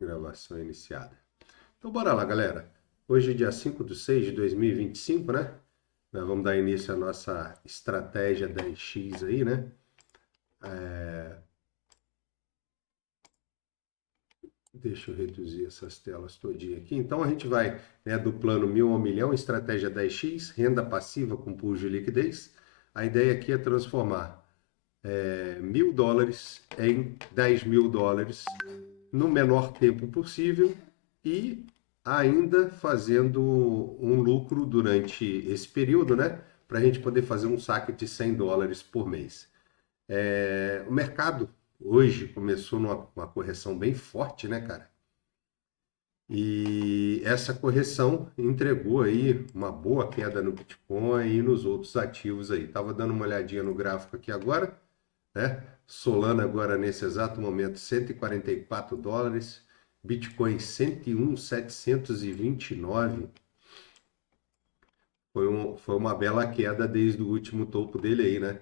Gravação iniciada. Então, bora lá, galera. Hoje é dia 5/6/2025, né? Nós vamos dar início à nossa estratégia 10x aí, né? Deixa eu reduzir essas telas todinha aqui. Então, a gente vai, né, do plano 1000 ao milhão, estratégia 10x, renda passiva com pool de liquidez. A ideia aqui é transformar $1.000 em $10.000 no menor tempo possível e ainda fazendo um lucro durante esse período, né? Para a gente poder fazer um saque de $100 por mês. O mercado hoje começou numa correção bem forte, né, cara? E essa correção entregou aí uma boa queda no Bitcoin e nos outros ativos aí. Tava dando uma olhadinha no gráfico aqui agora, né? Solana agora nesse exato momento $144, Bitcoin 101.729. Foi uma bela queda desde o último topo dele aí, né?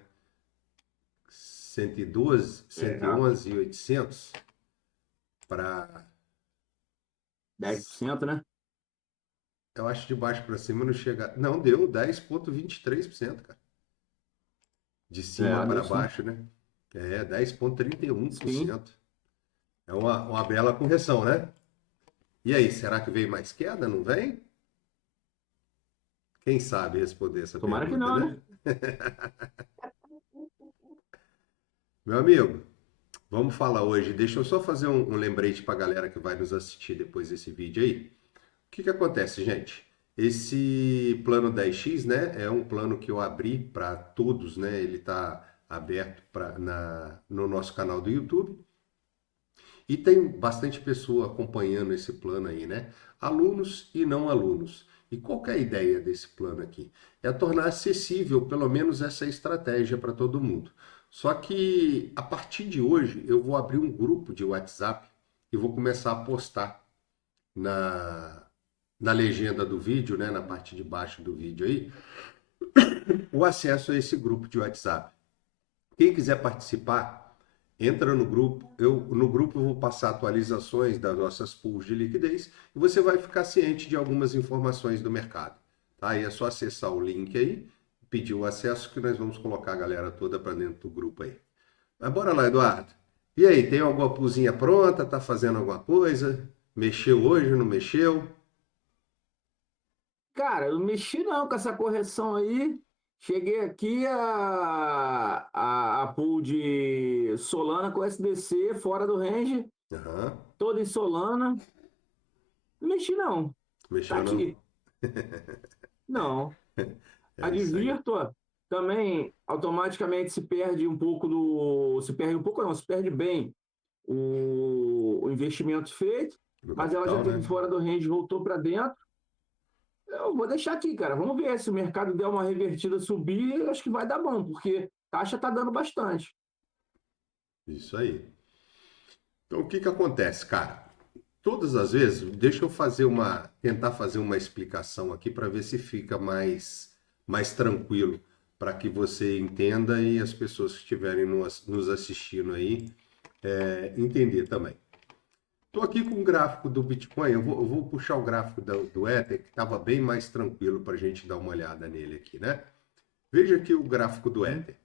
112, É, 111.800 para, 10%, né? eu acho de baixo para cima não chega, não deu 10,23%, cara. De cima Deu para sim. baixo, né? É 10,31%. Sim. É uma bela correção, né? E aí, será que veio mais queda? Não vem? Quem sabe responder essa Tomara que pergunta, não, né? né? Meu amigo, vamos falar hoje. Deixa eu só fazer um lembrete para a galera que vai nos assistir depois desse vídeo aí. O que que acontece, gente? Esse plano 10x, né, é um plano que eu abri para todos, né? Ele está aberto no nosso canal do YouTube. E tem bastante pessoa acompanhando esse plano aí, né? Alunos e não alunos. E qual que é a ideia desse plano aqui? É tornar acessível pelo menos essa estratégia para todo mundo. Só que a partir de hoje eu vou abrir um grupo de WhatsApp e vou começar a postar na, na legenda do vídeo, né, na parte de baixo do vídeo aí, o acesso a esse grupo de WhatsApp. Quem quiser participar, entra no grupo. No grupo eu vou passar atualizações das nossas pools de liquidez e você vai ficar ciente de algumas informações do mercado. Tá? E é só acessar o link aí, pedir o acesso que nós vamos colocar a galera toda para dentro do grupo aí. Mas bora lá, Eduardo. E aí, tem alguma poolzinha pronta? Tá fazendo alguma coisa? Mexeu hoje, não mexeu? Cara, eu não mexi não com essa correção aí. Cheguei aqui a pool de Solana com SDC fora do range, Aham. toda em Solana. Não mexi não. Tá Mexeu não? aqui. Não. É isso aí. Advirto, ó, também automaticamente se perde um pouco do. Se perde um pouco, não, se perde bem o investimento feito, No mas ela já capital, teve né? fora do range, voltou para dentro. Eu vou deixar aqui, cara. Vamos ver se o mercado der uma revertida, subir, acho que vai dar bom, porque taxa tá dando bastante. Isso aí. Então, o que que acontece, cara? Todas as vezes, deixa eu tentar fazer uma explicação aqui para ver se fica mais tranquilo, para que você entenda e as pessoas que estiverem nos assistindo aí entender também. Estou aqui com o gráfico do Bitcoin, eu vou puxar o gráfico do Ether, que estava bem mais tranquilo para a gente dar uma olhada nele aqui, né? Veja aqui o gráfico do Uhum. Ether.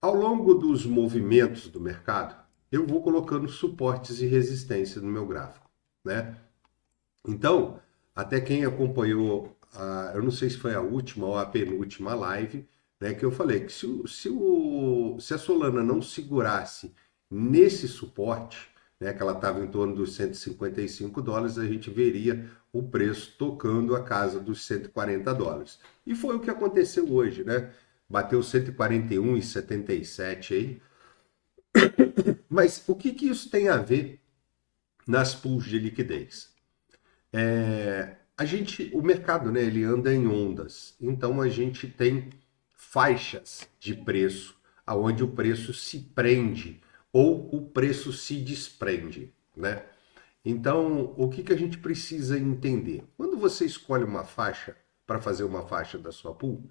Ao longo dos movimentos do mercado, eu vou colocando suportes e resistências no meu gráfico, né? Então, até quem acompanhou, eu não sei se foi a última ou a penúltima live, né, que eu falei que se a Solana não segurasse nesse suporte, né, que ela estava em torno dos $155, a gente veria o preço tocando a casa dos $140. E foi o que aconteceu hoje, né? Bateu 141,77 aí. Mas o que que isso tem a ver nas pools de liquidez? O mercado, né, ele anda em ondas. Então a gente tem faixas de preço, aonde o preço se prende ou o preço se desprende, né? Então, o que que a gente precisa entender? Quando você escolhe uma faixa para fazer uma faixa da sua pool,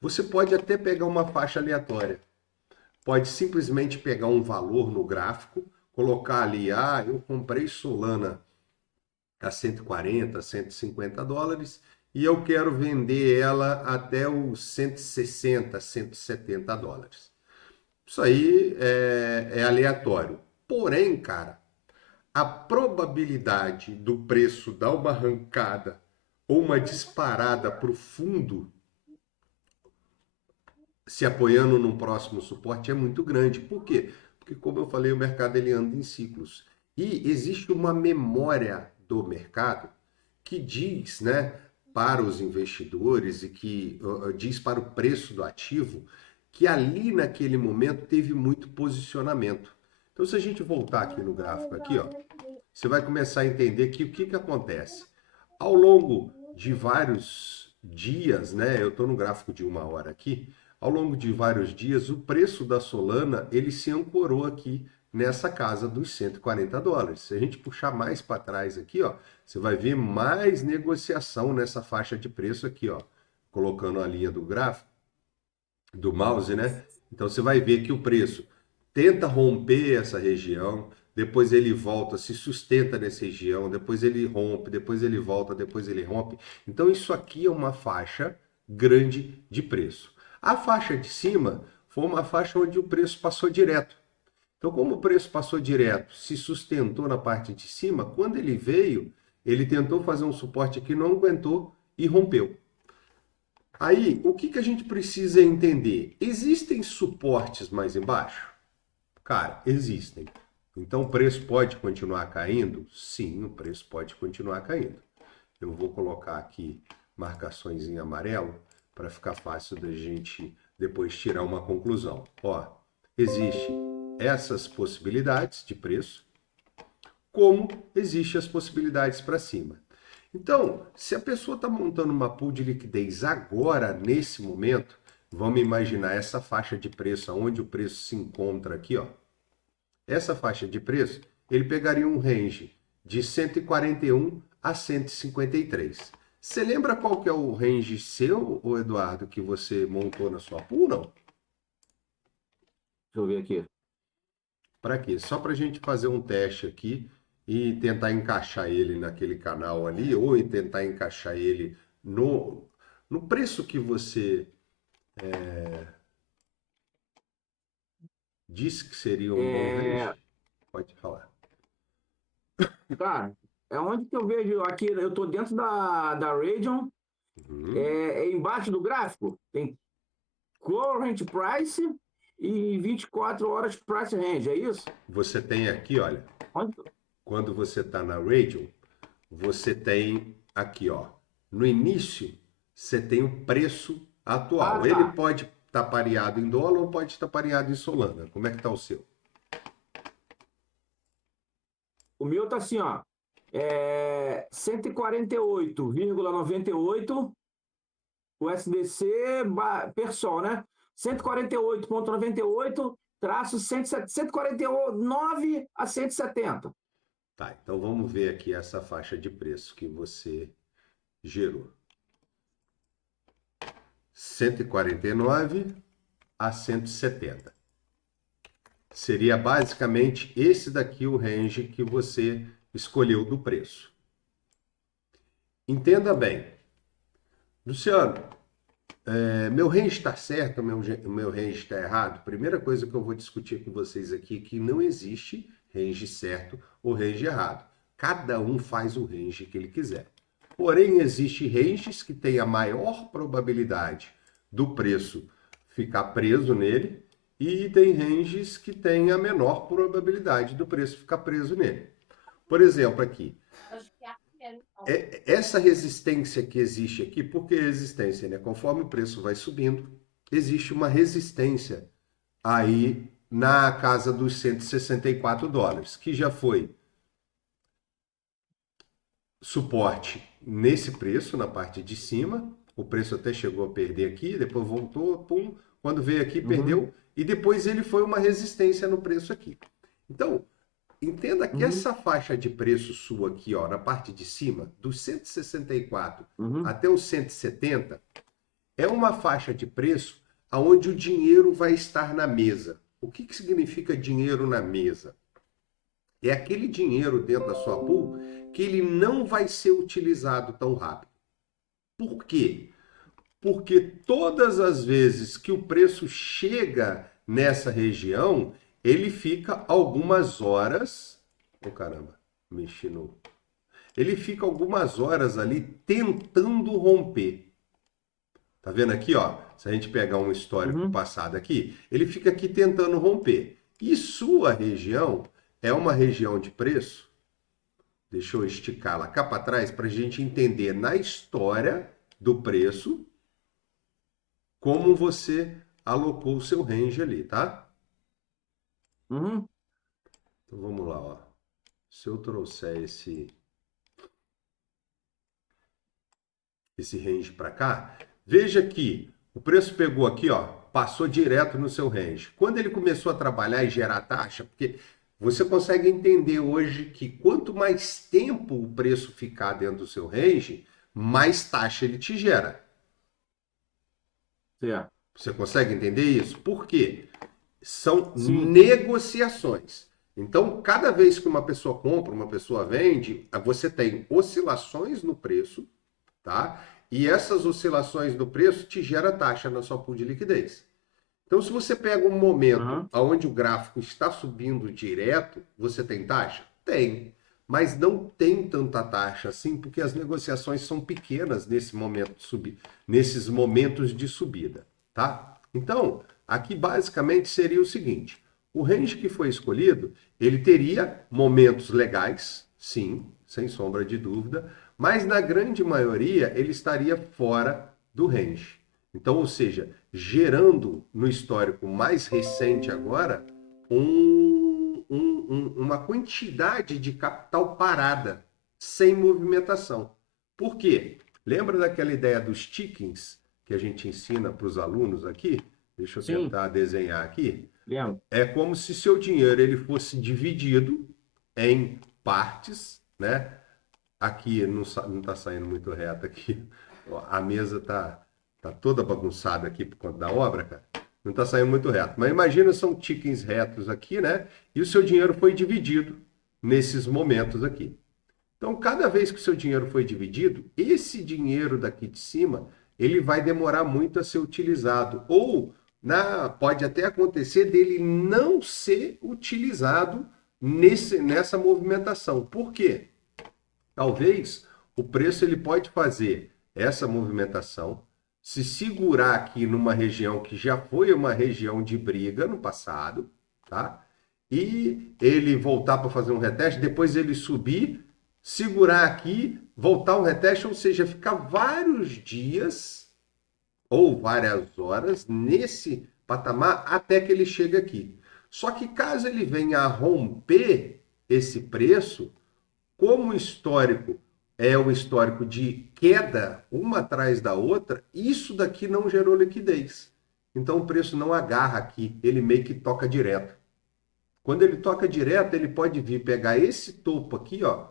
você pode até pegar uma faixa aleatória. Pode simplesmente pegar um valor no gráfico, colocar ali, eu comprei Solana a 140, 150 dólares e eu quero vender ela até os 160, 170 dólares. Isso aí é aleatório. Porém, cara, a probabilidade do preço dar uma arrancada ou uma disparada para o fundo, se apoiando num próximo suporte, é muito grande. Por quê? Porque, como eu falei, o mercado ele anda em ciclos. E existe uma memória do mercado que diz, né, para os investidores e que diz para o preço do ativo que ali naquele momento teve muito posicionamento. Então, se a gente voltar aqui no gráfico aqui, ó, você vai começar a entender que o que acontece. Ao longo de vários dias, né? Eu estou no gráfico de 1 hora aqui. Ao longo de vários dias, o preço da Solana ele se ancorou aqui nessa casa dos 140 dólares. Se a gente puxar mais para trás aqui, ó, você vai ver mais negociação nessa faixa de preço aqui, ó, colocando a linha do gráfico do mouse, né? Então você vai ver que o preço tenta romper essa região, depois ele volta, se sustenta nessa região, depois ele rompe, depois ele volta, depois ele rompe. Então isso aqui é uma faixa grande de preço. A faixa de cima foi uma faixa onde o preço passou direto. Então, como o preço passou direto, se sustentou na parte de cima, quando ele veio, ele tentou fazer um suporte que não aguentou e rompeu. Aí, o que a gente precisa entender? Existem suportes mais embaixo? Cara, existem. Então, o preço pode continuar caindo? Sim, o preço pode continuar caindo. Eu vou colocar aqui marcações em amarelo para ficar fácil da gente depois tirar uma conclusão. Ó, existem essas possibilidades de preço, como existem as possibilidades para cima. Então, se a pessoa está montando uma pool de liquidez agora, nesse momento, vamos imaginar essa faixa de preço, onde o preço se encontra aqui, ó. Essa faixa de preço, ele pegaria um range de 141 a 153. Você lembra qual que é o range seu, ô Eduardo, que você montou na sua pool, não? Deixa eu ver aqui. Para quê? Só para a gente fazer um teste aqui e tentar encaixar ele naquele canal ali, ou tentar encaixar ele no preço que você disse que seria um bom É, range. Pode falar. cara, é onde que eu vejo aqui, eu estou dentro da Radeon, Uhum. embaixo do gráfico, tem current price e 24 horas price range, é isso? Você tem aqui, olha, Onde- quando você está na Radio, você tem aqui, ó, no início, você tem o preço Ah, atual. Ele tá. pode estar pareado em dólar ou pode estar pareado em Solana. Como é que está o seu? O meu tá assim, ó, 148,98 o SDC per sol, né? 148,98 traço 149 a 170. Tá, então vamos ver aqui essa faixa de preço que você gerou. 149 a 170. Seria basicamente esse daqui o range que você escolheu do preço. Entenda bem. Luciano, meu range está certo, meu range está errado? Primeira coisa que eu vou discutir com vocês aqui é que não existe range certo ou range errado. Cada um faz o range que ele quiser. Porém, existe ranges que têm a maior probabilidade do preço ficar preso nele e tem ranges que têm a menor probabilidade do preço ficar preso nele. Por exemplo, aqui, essa resistência que existe aqui, por que resistência? Né? Conforme o preço vai subindo, existe uma resistência aí na casa dos 164 dólares, que já foi suporte nesse preço, na parte de cima. O preço até chegou a perder aqui, depois voltou, pum, quando veio aqui Uhum, perdeu, e depois ele foi uma resistência no preço aqui. Então, entenda que uhum, essa faixa de preço sua aqui, ó, na parte de cima, dos 164 uhum. até os 170, é uma faixa de preço aonde o dinheiro vai estar na mesa. O que significa dinheiro na mesa? É aquele dinheiro dentro da sua pool que ele não vai ser utilizado tão rápido. Por quê? Porque todas as vezes que o preço chega nessa região, ele fica algumas horas. Oh, caramba, mexi no. Ele fica algumas horas ali tentando romper. Tá vendo aqui, ó? Se a gente pegar um histórico Uhum. passado aqui, ele fica aqui tentando romper. E sua região é uma região de preço. Deixa eu esticá-la cá para trás para a gente entender na história do preço como você alocou o seu range ali, tá? Uhum. Então vamos lá, ó. Se eu trouxer esse range para cá, veja que o preço pegou aqui, ó, passou direto no seu range. Quando ele começou a trabalhar e gerar taxa, porque você consegue entender hoje que quanto mais tempo o preço ficar dentro do seu range, mais taxa ele te gera. Certo. Você consegue entender isso? Por quê? São Sim. negociações. Então, cada vez que uma pessoa compra, uma pessoa vende, você tem oscilações no preço, tá? E essas oscilações do preço te gera taxa na sua pool de liquidez. Então, se você pega um momento Uhum. onde o gráfico está subindo direto, você tem taxa? Tem. Mas não tem tanta taxa assim, porque as negociações são pequenas nesse momento de subir, nesses momentos de subida, tá? Então, aqui basicamente seria o seguinte: o range que foi escolhido, ele teria momentos legais, sim, sem sombra de dúvida, mas na grande maioria ele estaria fora do range. Então, ou seja, gerando no histórico mais recente agora uma quantidade de capital parada, sem movimentação. Por quê? Lembra daquela ideia dos tickings que a gente ensina para os alunos aqui? Deixa eu Sim. tentar desenhar aqui. Lembro. É como se seu dinheiro ele fosse dividido em partes, né? Aqui não está saindo muito reto aqui. A mesa tá toda bagunçada aqui por conta da obra, cara. Não está saindo muito reto. Mas imagina, são tickets retos aqui, né? E o seu dinheiro foi dividido nesses momentos aqui. Então, cada vez que o seu dinheiro foi dividido, esse dinheiro daqui de cima, ele vai demorar muito a ser utilizado. Ou pode até acontecer dele não ser utilizado nessa movimentação. Por quê? Talvez o preço ele pode fazer essa movimentação, se segurar aqui numa região que já foi uma região de briga no passado, tá? E ele voltar para fazer um reteste, depois ele subir, segurar aqui, voltar um reteste, ou seja, ficar vários dias ou várias horas nesse patamar até que ele chegue aqui. Só que caso ele venha a romper esse preço, como o histórico é um histórico de queda uma atrás da outra, isso daqui não gerou liquidez. Então o preço não agarra aqui, ele meio que toca direto. Quando ele toca direto, ele pode vir pegar esse topo aqui, ó,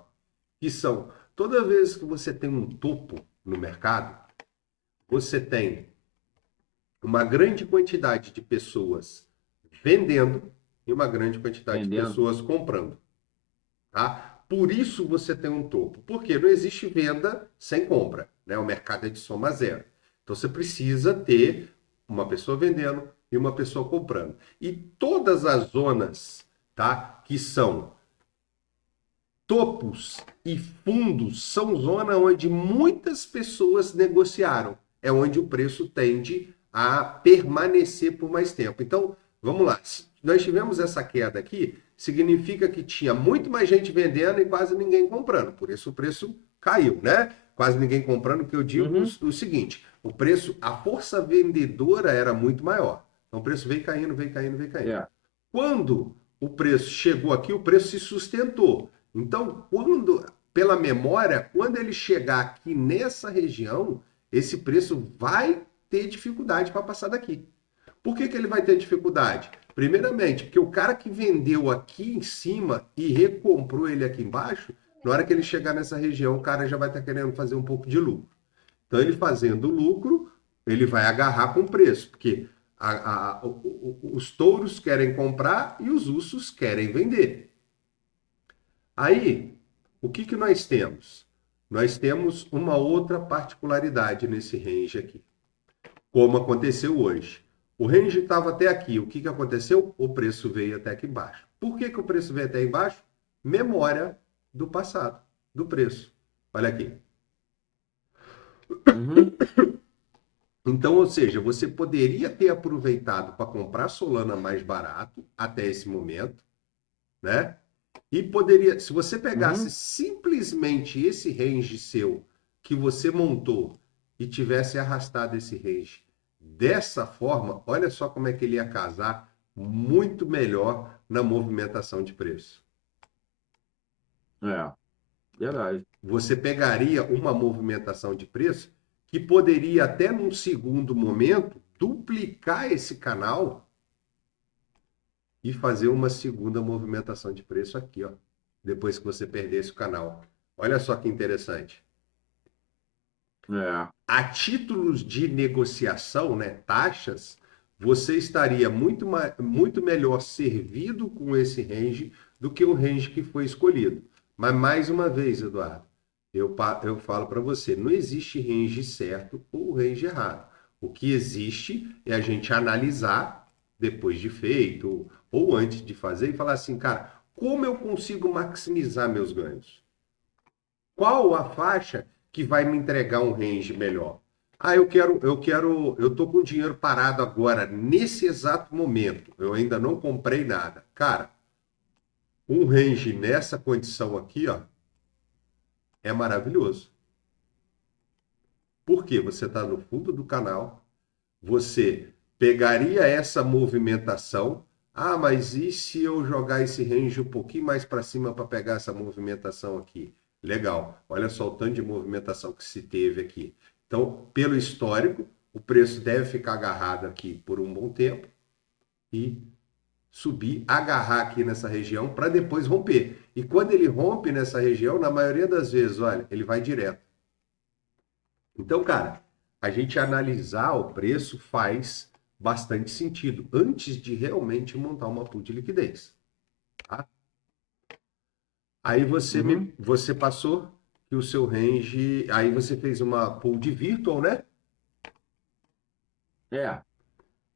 que são toda vez que você tem um topo no mercado, você tem uma grande quantidade de pessoas vendendo e uma grande quantidade de Entendendo. pessoas comprando. Tá? Por isso você tem um topo. Porque não existe venda sem compra. Né? O mercado é de soma zero. Então você precisa ter uma pessoa vendendo e uma pessoa comprando. E todas as zonas, tá, que são topos e fundos são zona onde muitas pessoas negociaram. É onde o preço tende a permanecer por mais tempo. Então, vamos lá. Se nós tivemos essa queda aqui, significa que tinha muito mais gente vendendo e quase ninguém comprando. Por isso o preço caiu, né? Quase ninguém comprando, que eu digo Uhum. o seguinte: o preço, a força vendedora era muito maior. Então o preço veio caindo, veio caindo, veio caindo. É. Quando o preço chegou aqui, o preço se sustentou. Então, pela memória, quando ele chegar aqui nessa região, esse preço vai ter dificuldade para passar daqui. Por que ele vai ter dificuldade? Primeiramente, porque o cara que vendeu aqui em cima e recomprou ele aqui embaixo, na hora que ele chegar nessa região, o cara já vai estar querendo fazer um pouco de lucro. Então, ele fazendo lucro, ele vai agarrar com o preço, porque os touros querem comprar e os ursos querem vender. Aí, o que que nós temos? Nós temos uma outra particularidade nesse range aqui, como aconteceu hoje. O range estava até aqui. O que que aconteceu? O preço veio até aqui embaixo. Por que que o preço veio até embaixo? Memória do passado, do preço. Olha aqui. Uhum. Então, ou seja, você poderia ter aproveitado para comprar Solana mais barato até esse momento, né? E poderia, se você pegasse Uhum. simplesmente esse range seu que você montou e tivesse arrastado esse range dessa forma, olha só como é que ele ia casar muito melhor na movimentação de preço. É, verdade. Você pegaria uma movimentação de preço que poderia até num segundo momento duplicar esse canal e fazer uma segunda movimentação de preço aqui, ó, depois que você perdesse o canal. Olha só que interessante. É. A títulos de negociação, né, taxas, você estaria muito melhor servido com esse range do que o range que foi escolhido. Mas, mais uma vez, Eduardo, eu falo para você, não existe range certo ou range errado. O que existe é a gente analisar depois de feito ou antes de fazer e falar assim, cara, como eu consigo maximizar meus ganhos? Qual a faixa que vai me entregar um range melhor? Ah, eu tô com o dinheiro parado agora, nesse exato momento. Eu ainda não comprei nada. Cara, um range nessa condição aqui, ó, é maravilhoso. Porque você está no fundo do canal, você pegaria essa movimentação. Ah, mas e se eu jogar esse range um pouquinho mais para cima para pegar essa movimentação aqui? Legal. Olha só o tanto de movimentação que se teve aqui. Então, pelo histórico, o preço deve ficar agarrado aqui por um bom tempo e subir, agarrar aqui nessa região para depois romper. E quando ele rompe nessa região, na maioria das vezes, olha, ele vai direto. Então, cara, a gente analisar o preço faz bastante sentido antes de realmente montar uma pool de liquidez. Tá? Aí Uhum. você passou que o seu range, aí você fez uma pool de virtual, né? É.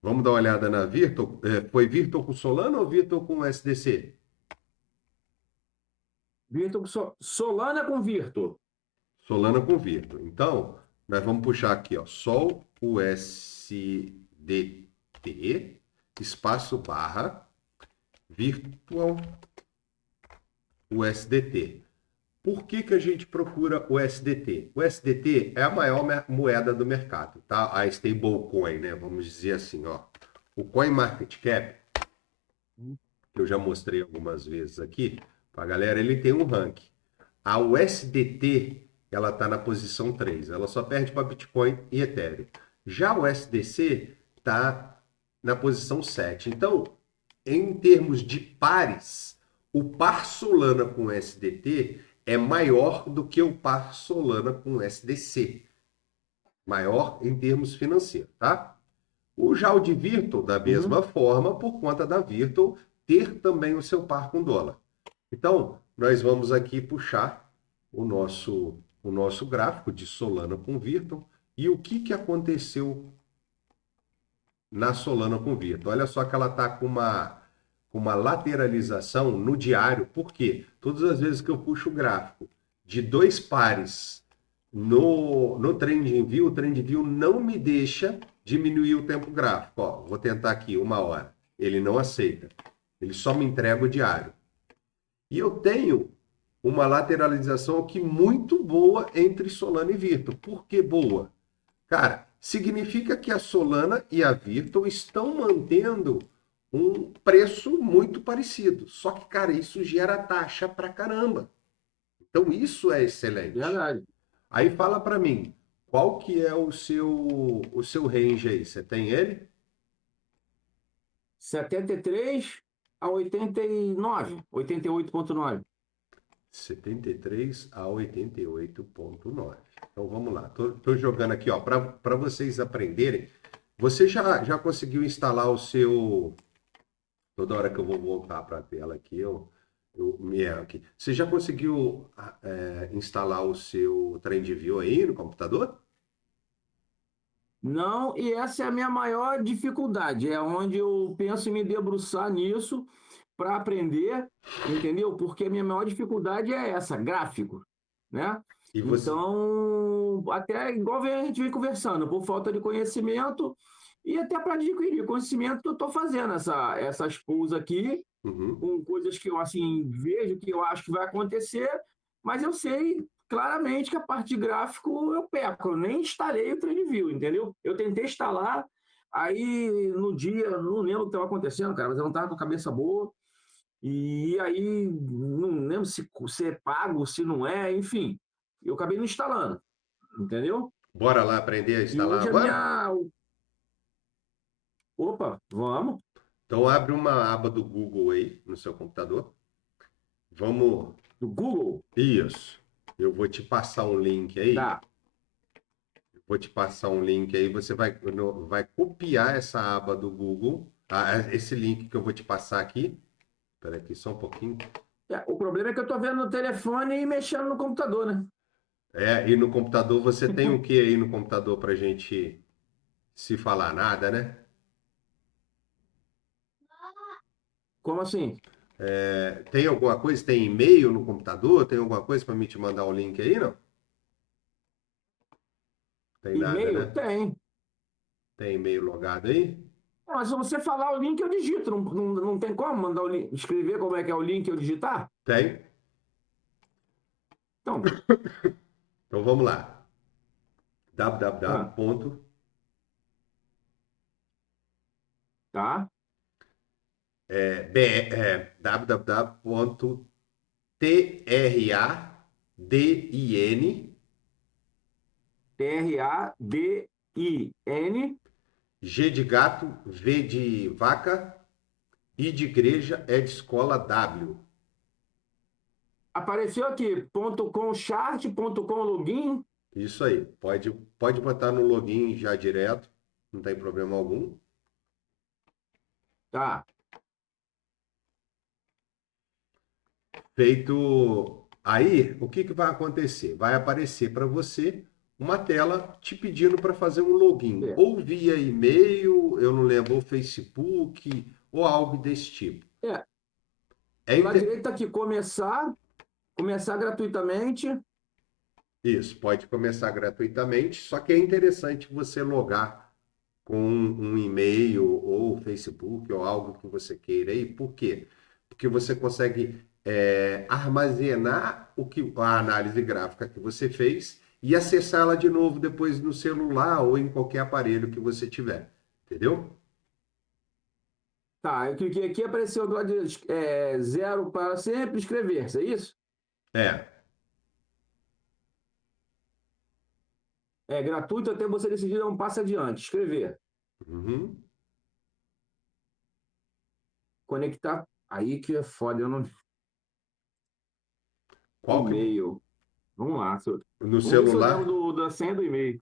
Vamos dar uma olhada na virtual. Foi virtual com Solana ou virtual com SDC? Solana com Virtu. Solana com virtual. Então, nós vamos puxar aqui, ó, Sol USDT, espaço barra, virtual USDT. Por que que a gente procura o SDT? O SDT é a maior moeda do mercado, tá? A stablecoin, né? Vamos dizer assim, ó. O CoinMarketCap, que eu já mostrei algumas vezes aqui, para a galera, ele tem um ranking. A USDT, ela está na posição 3. Ela só perde para Bitcoin e Ethereum. Já o SDC está na posição 7. Então, em termos de pares, o par Solana com SDT é maior do que o par Solana com SDC. Maior em termos financeiros, tá? O JAL de Virtual, da mesma Uhum. forma, por conta da Virtual ter também o seu par com dólar. Então, nós vamos aqui puxar o nosso gráfico de Solana com Virtual e o que, que aconteceu na Solana com Virtual. Olha só que ela está com uma lateralização no diário. Por quê? Todas as vezes que eu puxo o gráfico de dois pares no TradingView, o TradingView não me deixa diminuir o tempo gráfico. Ó, vou tentar aqui, 1 hora. Ele não aceita. Ele só me entrega o diário. E eu tenho uma lateralização aqui muito boa entre Solana e Virtual. Por que boa? Cara, significa que a Solana e a Virtual estão mantendo um preço muito parecido. Só que, cara, isso gera taxa pra caramba. Então, isso é excelente. Verdade. Aí fala para mim, qual que é o seu range aí? Você tem ele? 73 a 89. 88,9. 73 a 88,9. Então vamos lá. Tô jogando aqui, ó, para vocês aprenderem. Você já conseguiu instalar o seu. Toda hora que eu vou voltar para a tela aqui, Miel aqui. Você já conseguiu instalar o seu TrendView aí no computador? Não, e essa é a minha maior dificuldade, é onde eu penso em me debruçar nisso para aprender, entendeu? Porque a minha maior dificuldade é essa, gráfico, né? E você. Então, até igual a gente vem conversando, por falta de conhecimento e até para adquirir conhecimento que eu estou fazendo essas pools aqui, Uhum. com coisas que eu assim vejo que eu acho que vai acontecer, mas eu sei claramente que a parte de gráfico eu peco, eu nem instalei o TradingView, entendeu? Eu tentei instalar, aí no dia, não lembro o que estava acontecendo, cara, mas eu não estava com a cabeça boa, e aí não lembro se é pago, se não é, enfim, eu acabei não instalando, entendeu? Bora lá aprender a E instalar hoje a agora? minha. Opa, vamos, Então abre uma aba do Google aí no seu computador. Vamos. do Google, Isso. Eu vou te passar um link aí. tá, Vou te passar um link aí. Você vai, vai copiar essa aba do Google. Esse link que eu vou te passar aqui. Espera aqui só um pouquinho. o problema é que eu estou vendo no telefone e mexendo no computador, né? E no computador você tem o que aí no computador para gente se falar? Nada, né? Como assim? Tem alguma coisa? Tem e-mail no computador? Tem alguma coisa para me te mandar o link aí, não? Tem nada, E-mail? né? Tem. Tem e-mail logado aí? Mas se você falar o link, eu digito. Não tem como mandar o link, escrever como é que é o link e eu digitar? Tem. Então, Então vamos lá. ah, www. tá. www.tradin TRADIN. G de gato, V de vaca, I de igreja, E de escola, W. Apareceu aqui, .com chart, .com login. Isso aí. Pode botar no login já direto, não tem problema algum. Tá. Feito aí, o que que vai acontecer? Vai aparecer para você uma tela te pedindo para fazer um login, É. ou via e-mail, eu não lembro, ou Facebook, ou algo desse tipo. É. É Do lado inte- direito tá aqui, começar gratuitamente. Isso, pode começar gratuitamente, só que é interessante você logar com um e-mail ou Facebook ou algo que você queira aí. Por quê? Porque você consegue armazenar a análise gráfica que você fez e acessá-la de novo depois no celular ou em qualquer aparelho que você tiver. Entendeu? Tá, eu cliquei aqui, apareceu do lado direito, zero para sempre inscrever-se, é isso? É. É gratuito até você decidir dar um passo adiante. Escrever. Uhum. Conectar. Aí que é foda, eu não. Qual que E-mail. Vamos lá. no Vamos ver se eu lembro celular? da senha do e-mail.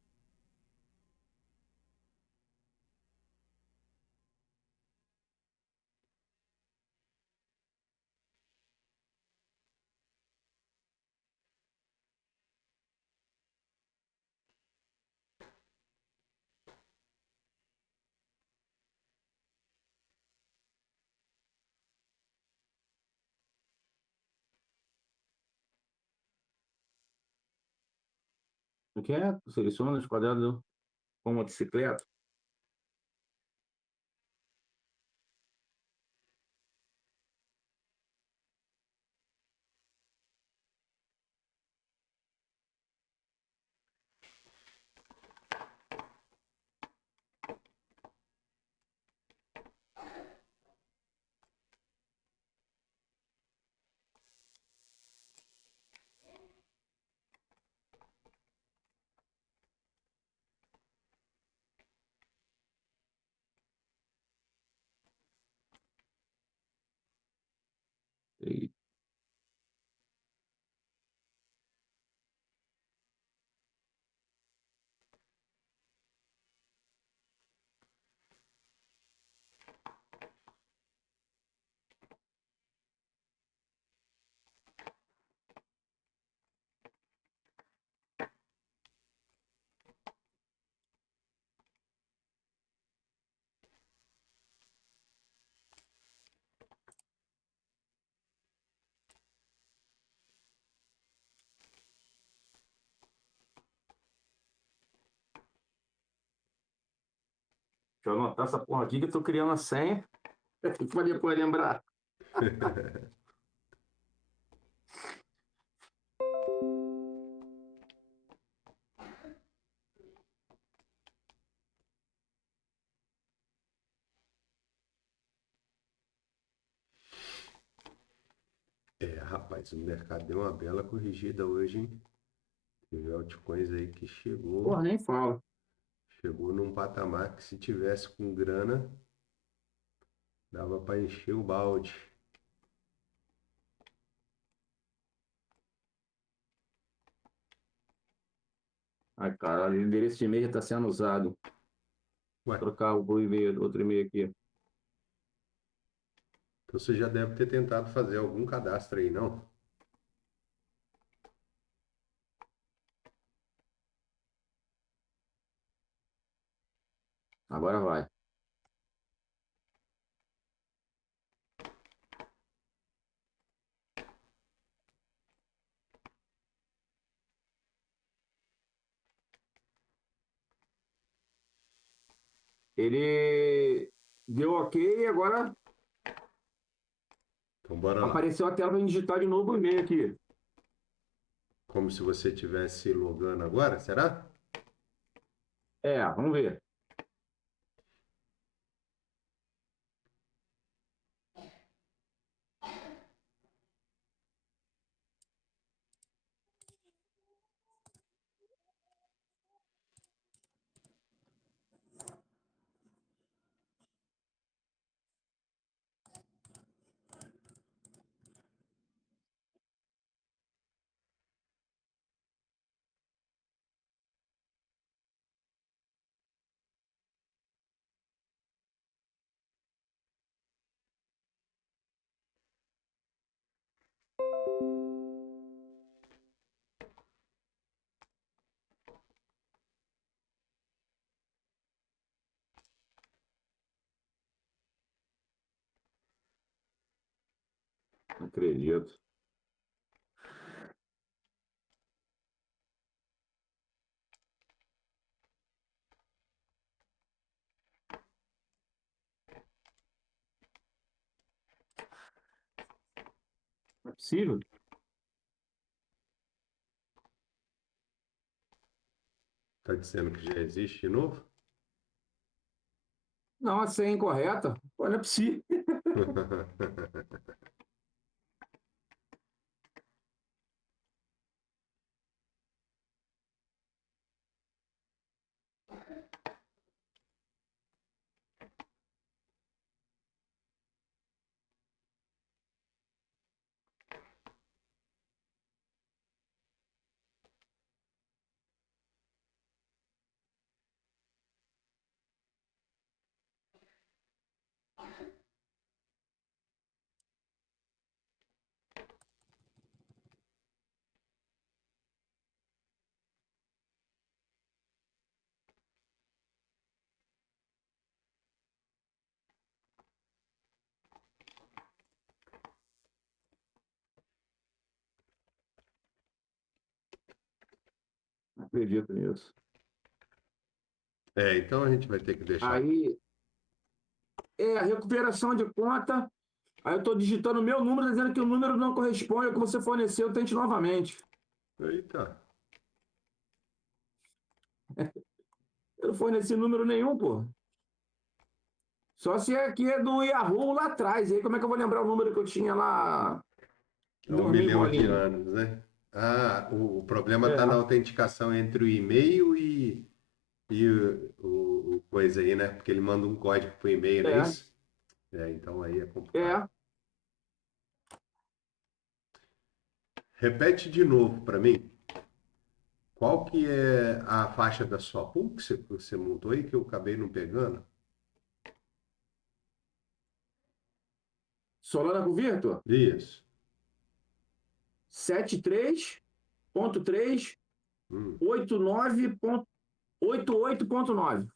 O que é? Seleciona os quadrados com motocicleta. E- eu anotar essa porra aqui que eu tô criando a senha para depois lembrar. Rapaz, o mercado deu uma bela corrigida hoje, hein? Teve altcoins aí que Porra, nem fala. chegou num patamar que se tivesse com grana, dava para encher o balde. Ai, caralho, o endereço de e-mail está sendo usado. Ué, Vou trocar o e-mail, outro e-mail aqui. então você já deve ter tentado fazer algum cadastro aí, não? Agora vai. Ele deu ok e agora Então bora lá. apareceu a tela para digitar de novo o e-mail aqui. Como se você estivesse logando agora, será? Vamos ver. Não acredito. Não é possível? Tá dizendo que já existe de novo? Não, a senha é incorreta. Pô, não é possível. Não acredito nisso. Então a gente vai ter que deixar. Aí, a recuperação de conta. Aí eu estou digitando o meu número, dizendo que o número não corresponde ao que você forneceu, tente novamente. Eita, Eu não forneci número nenhum, pô. Só se aqui é do Yahoo lá atrás. Aí como é que eu vou lembrar o número que eu tinha lá há um dormir milhão de bolinha? anos, né? O problema está na É, autenticação entre o e-mail e o coisa aí, né? Porque ele manda um código para o e-mail, não é é, isso? Então aí é complicado. é. Repete de novo para mim. Qual que é a faixa da sua pool que você montou aí que eu acabei não pegando? Solana com Virtua? Isso. 73.3, Hum, 88.9.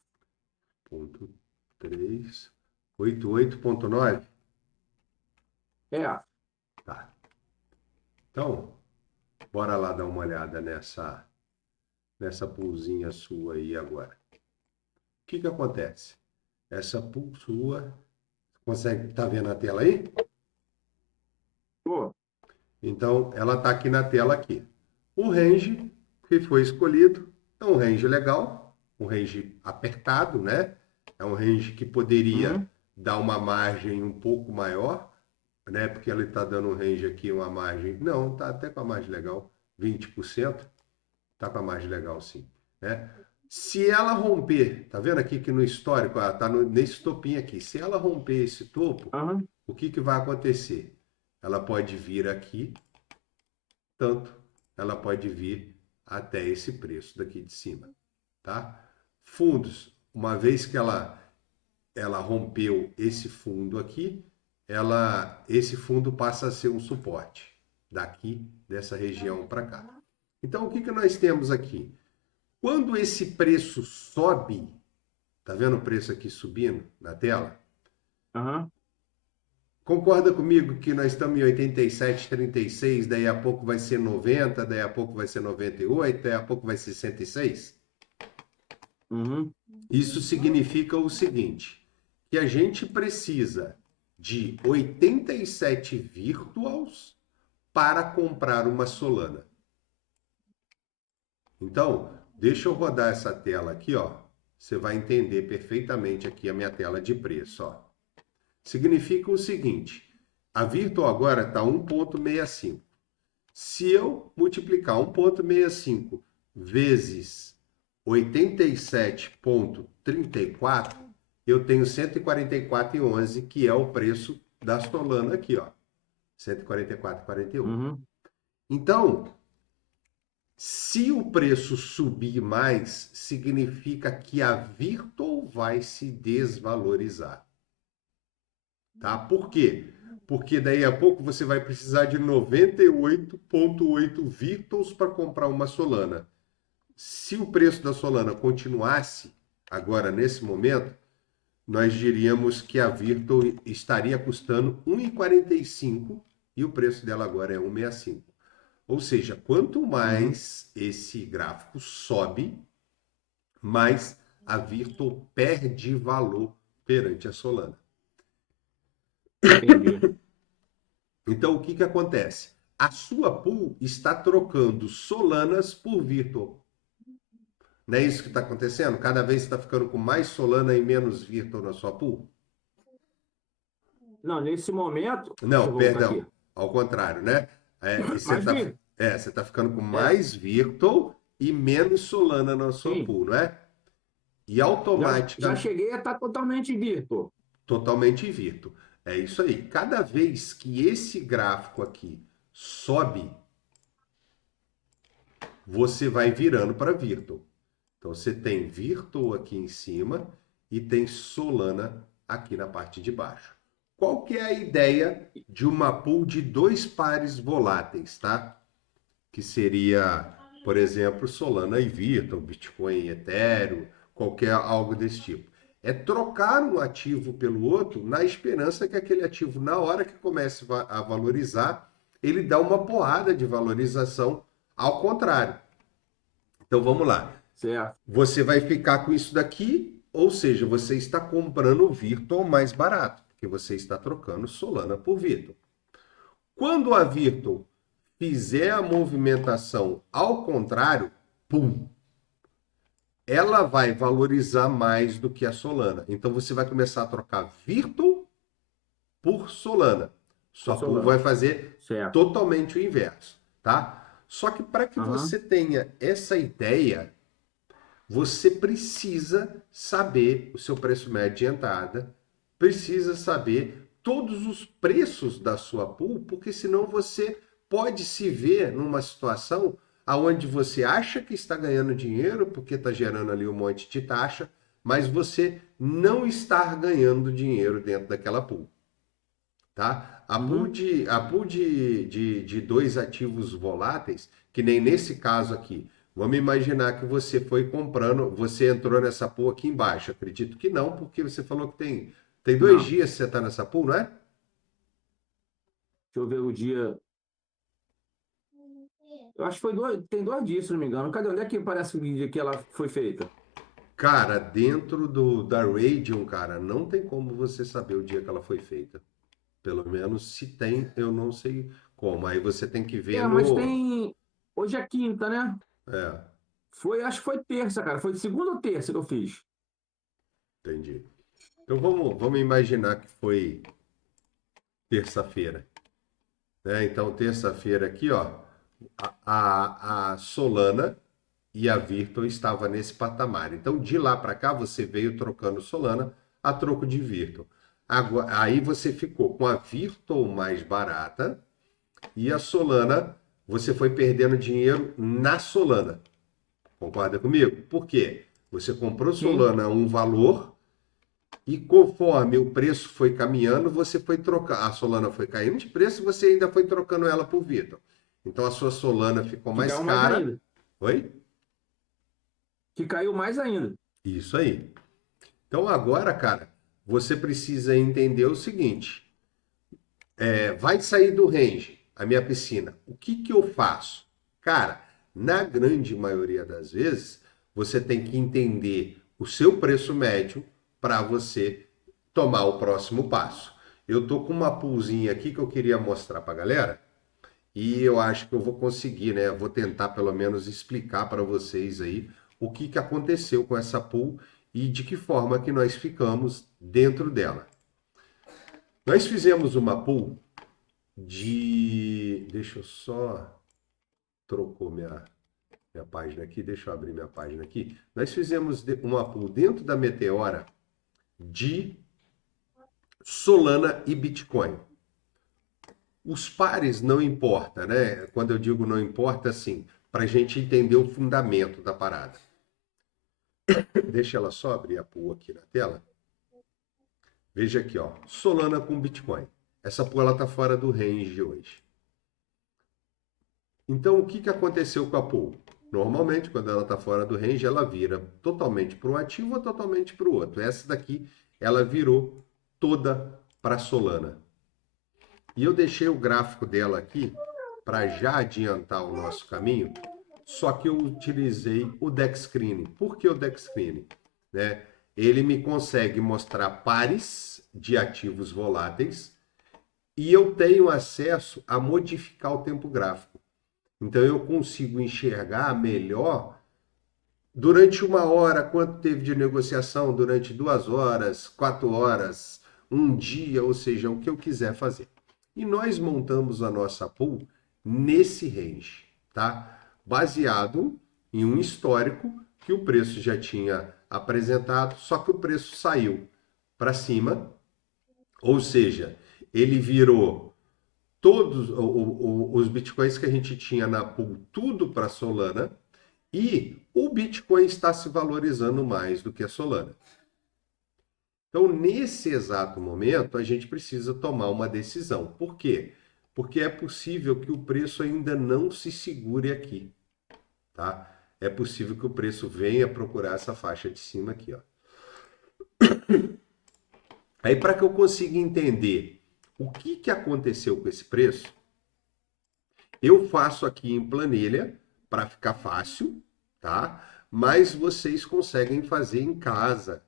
ponto 3, 88.9. É, Tá. Então, bora lá dar uma olhada nessa poolzinha sua aí agora. O que que acontece? essa pool sua. Consegue, tá vendo a tela aí? Pô, Então, ela está aqui na tela aqui. O range que foi escolhido é um range legal, um range apertado, né? É um range que poderia uhum, dar uma margem um pouco maior, né? Porque ele está dando um range aqui, uma margem. Não, tá até com a margem legal, 20%. Tá com a margem legal, sim, né? Se ela romper, tá vendo aqui que no histórico, ela tá nesse topinho aqui. Se ela romper esse topo, aham, o que que vai acontecer? Ela pode vir aqui, tanto ela pode vir até esse preço daqui de cima, tá? Fundos, uma vez que ela rompeu esse fundo aqui, esse fundo passa a ser um suporte daqui dessa região para cá. Então o que que nós temos aqui? Quando esse preço sobe, tá vendo o preço aqui subindo na tela? aham. Concorda comigo que nós estamos em 87,36, daí a pouco vai ser 90, daí a pouco vai ser 98, daí a pouco vai ser 106? Uhum. Isso significa o seguinte, que a gente precisa de 87 virtuals para comprar uma Solana. Então, deixa eu rodar essa tela aqui, ó. Você vai entender perfeitamente aqui a minha tela de preço, ó. Significa o seguinte, a Virtual agora está 1,65. Se eu multiplicar 1,65 vezes 87,34, eu tenho 144,11, que é o preço da Solana aqui, ó. 144,41. Uhum. Então, se o preço subir mais, significa que a Virtual vai se desvalorizar. Tá? Por quê? Porque daí a pouco você vai precisar de 98,8 Virtuals para comprar uma Solana. Se o preço da Solana continuasse agora nesse momento, nós diríamos que a Virtual estaria custando 1,45 e o preço dela agora é 1,65. Ou seja, quanto Uhum. mais esse gráfico sobe, mais a Virtual perde valor perante a Solana. Entendi. Então, o que que acontece? A sua pool está trocando Solanas por Virtual. Não é isso que está acontecendo? Cada vez você está ficando com mais Solana e menos Virtual na sua pool? Não, nesse momento, deixa eu Não, voltar aqui. perdão. Ao contrário, né? Você Mas, está Vi, você tá ficando com é, mais Virtual e menos Solana na sua sim, pool, não é? E já automaticamente, cheguei a estar totalmente virtual. totalmente Virtual. É isso aí. Cada vez que esse gráfico aqui sobe, você vai virando para Virtual. Então você tem Virtual aqui em cima e tem Solana aqui na parte de baixo. Qual que é a ideia de uma pool de dois pares voláteis, tá? Que seria, por exemplo, Solana e Virtual, Bitcoin e Ethereum, qualquer algo desse tipo. É trocar um ativo pelo outro na esperança que aquele ativo, na hora que comece a valorizar, ele dá uma porrada de valorização ao contrário. Então vamos lá. Certo. Você vai ficar com isso daqui, ou seja, você está comprando o Virtual mais barato, porque você está trocando Solana por Virtual. Quando a Virtual fizer a movimentação ao contrário, pum, ela vai valorizar mais do que a Solana. Então você vai começar a trocar Virtual por Solana. Tô Sua pool vai solando. fazer Certo. totalmente o inverso, tá? Só que para que Aham. você tenha essa ideia, você precisa saber o seu preço médio de entrada, precisa saber todos os preços da sua pool, porque senão você pode se ver numa situação aonde você acha que está ganhando dinheiro porque está gerando ali um monte de taxa, mas você não está ganhando dinheiro dentro daquela pool, tá? Uhum. A pool de dois ativos voláteis, que nem nesse caso aqui, vamos imaginar que você foi comprando, você entrou nessa pool aqui embaixo. Acredito que não, porque você falou que tem dois Não. dias que você está nessa pool, não é? Deixa eu ver o dia. Eu acho que foi tem 2 dias, se não me engano. Cadê? Onde é que parece o dia que ela foi feita? Cara, dentro da Radium, cara, não tem como você saber o dia que ela foi feita. Pelo menos se tem, eu não sei como. Aí você tem que ver Mas no. tem. Hoje é quinta, né? É, Acho que foi terça, cara. Foi segunda ou terça que eu fiz. entendi. Então vamos imaginar que foi terça-feira, né? Então, terça-feira aqui, ó, a Solana e a Virtual estava nesse patamar. Então, de lá para cá, você veio trocando Solana a troco de Virtual. Aí você ficou com a Virtual mais barata e a Solana, você foi perdendo dinheiro na Solana. Concorda comigo? Por quê? Você comprou Sim. Solana a um valor e conforme o preço foi caminhando, você foi trocar. A Solana foi caindo de preço, você ainda foi trocando ela por Vitor. Então a sua Solana ficou Que mais caiu mais cara. ainda. Oi? Que caiu mais ainda. Isso aí. Então agora, cara, você precisa entender o seguinte: vai sair do range a minha piscina. O que que eu faço? Cara, na grande maioria das vezes, você tem que entender o seu preço médio para você tomar o próximo passo. Eu tô com uma poolzinha aqui que eu queria mostrar para a galera e eu acho que eu vou conseguir, né? Eu vou tentar pelo menos explicar para vocês aí o que que aconteceu com essa pool e de que forma que nós ficamos dentro dela. Nós fizemos uma pool de. Deixa eu só. Trocou minha página aqui, deixa eu abrir minha página aqui. Nós fizemos uma pool dentro da Meteora de Solana e Bitcoin. Os pares não importa, né? Quando eu digo não importa, assim, para a gente entender o fundamento da parada. Deixa ela só abrir a pool aqui na tela. Veja aqui, ó, Solana com Bitcoin. Essa pool ela tá fora do range hoje. Então, o que que aconteceu com a pool? Normalmente, quando ela está fora do range, ela vira totalmente para um ativo ou totalmente para o outro. Essa daqui, ela virou toda para Solana. E eu deixei o gráfico dela aqui para já adiantar o nosso caminho, só que eu utilizei o Dex Screening. Por que o Dex Screening? Né? Ele me consegue mostrar pares de ativos voláteis e eu tenho acesso a modificar o tempo gráfico. Então eu consigo enxergar melhor durante uma hora quanto teve de negociação, durante 2 horas, 4 horas, um dia, ou seja, o que eu quiser fazer. E nós montamos a nossa pool nesse range, tá? Baseado em um histórico que o preço já tinha apresentado, só que o preço saiu para cima, ou seja, ele virou todos os bitcoins que a gente tinha na pool, tudo para Solana, e o Bitcoin está se valorizando mais do que a Solana. Então, nesse exato momento, a gente precisa tomar uma decisão. Por quê? Porque é possível que o preço ainda não se segure aqui, tá? É possível que o preço venha procurar essa faixa de cima aqui, ó. Aí, para que eu consiga entender o que que aconteceu com esse preço, eu faço aqui em planilha para ficar fácil, tá? Mas vocês conseguem fazer em casa,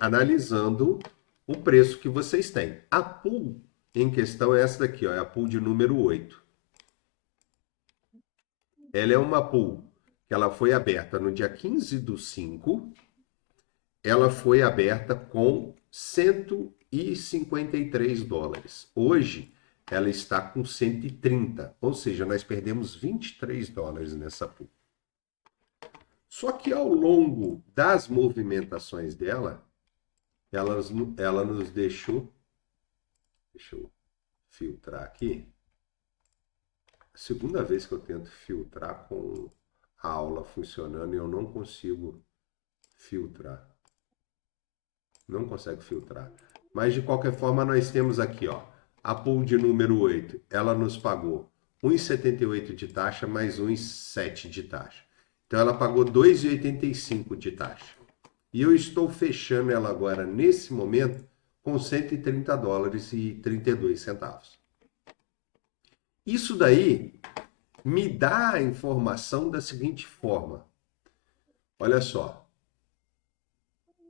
analisando o preço que vocês têm. A pool em questão é essa daqui, ó, é a pool de número 8. Ela é uma pool que ela foi aberta no dia 15/5. Ela foi aberta com US$ 153. Hoje ela está com 130, ou seja, nós perdemos US$ 23 nessa pool. Só que ao longo das movimentações dela, ela nos deixou. Deixa eu filtrar aqui. A segunda vez que eu tento filtrar com a aula funcionando e eu não consigo filtrar. Não consegue filtrar. Mas de qualquer forma, nós temos aqui, ó, a pool de número 8. Ela nos pagou 1,78 de taxa mais 1,7 de taxa. Então ela pagou 2,85 de taxa. E eu estou fechando ela agora, nesse momento, com US$ 130 e 32 centavos. Isso daí me dá a informação da seguinte forma. Olha só,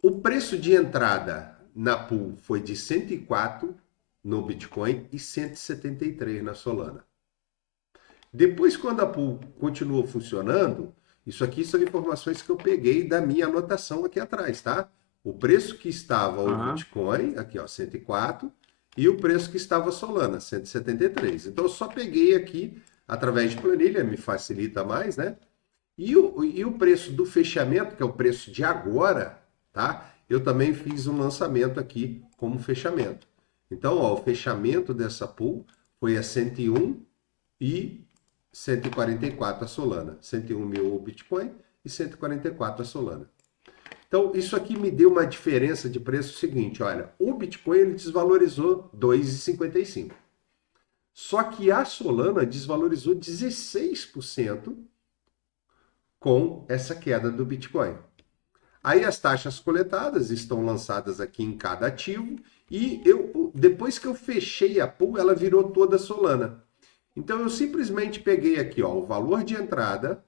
O preço de entrada na pool foi de 104 no Bitcoin e 173 na Solana. Depois, quando a pool continuou funcionando, isso aqui são informações que eu peguei da minha anotação aqui atrás, tá? O preço que estava o Aham. Bitcoin, aqui ó, 104, e o preço que estava a Solana, 173. Então eu só peguei aqui através de planilha, me facilita mais, né? E o preço do fechamento, que é o preço de agora, tá? Eu também fiz um lançamento aqui como fechamento. Então, ó, o fechamento dessa pool foi a 101 e 144 a Solana. 101 mil o Bitcoin e 144 a Solana. Então, isso aqui me deu uma diferença de preço seguinte, olha, o Bitcoin ele desvalorizou 2,55. Só que a Solana desvalorizou 16% com essa queda do Bitcoin. Aí as taxas coletadas estão lançadas aqui em cada ativo e depois que eu fechei a pool, ela virou toda Solana. Então eu simplesmente peguei aqui, ó, o valor de entrada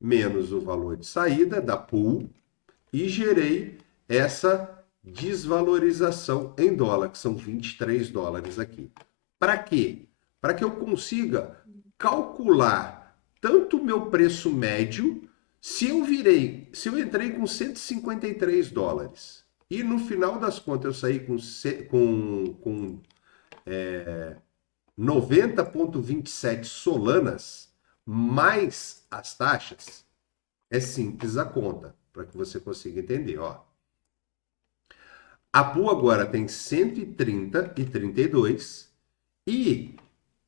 menos o valor de saída da pool e gerei essa desvalorização em dólar, que são 23 dólares aqui. Para quê? Para que eu consiga calcular tanto o meu preço médio, se eu entrei com 153 dólares e no final das contas eu saí com 90,27 solanas, mais as taxas, é simples a conta, para que você consiga entender. Ó. A pool agora tem 130 e 32 e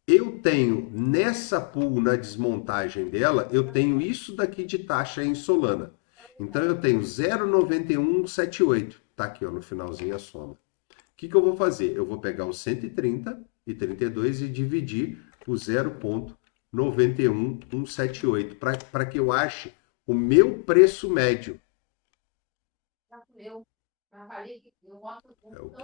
eu tenho nessa pool, na desmontagem dela, eu tenho isso daqui de taxa em Solana. Então eu tenho 0,9178. Tá aqui ó, no finalzinho a soma. O que eu vou fazer? Eu vou pegar o 130 e 32 e dividir por 0,91178 para que eu ache o meu preço médio. É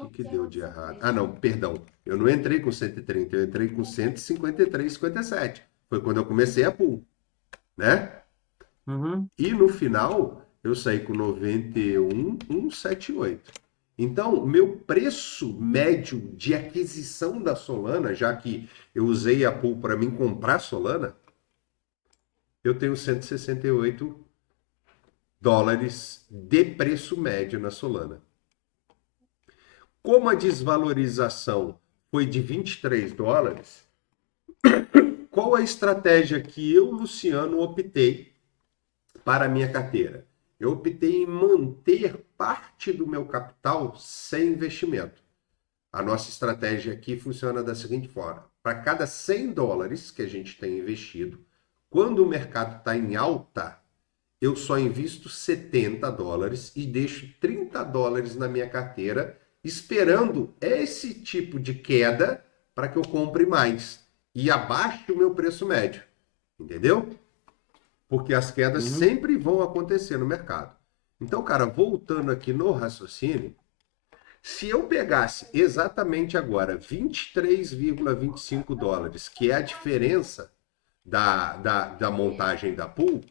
o que deu de errado? Ah, não, perdão. Eu não entrei com 130, eu entrei com 153,57. Foi quando eu comecei a pool, né? Uhum. E no final, eu saí com 91,178. Então, o meu preço médio de aquisição da Solana, já que eu usei a pool para mim comprar Solana, eu tenho 168 dólares de preço médio na Solana. Como a desvalorização foi de 23 dólares, qual a estratégia que eu, Luciano, optei para a minha carteira? Eu optei em manter parte do meu capital sem investimento. A nossa estratégia aqui funciona da seguinte forma: para cada 100 dólares que a gente tem investido, quando o mercado está em alta, eu só invisto 70 dólares e deixo 30 dólares na minha carteira, esperando esse tipo de queda para que eu compre mais e abaixe o meu preço médio. Entendeu? Porque as quedas Uhum. sempre vão acontecer no mercado. Então, cara, voltando aqui no raciocínio, se eu pegasse exatamente agora 23,25 dólares, que é a diferença da montagem da pool,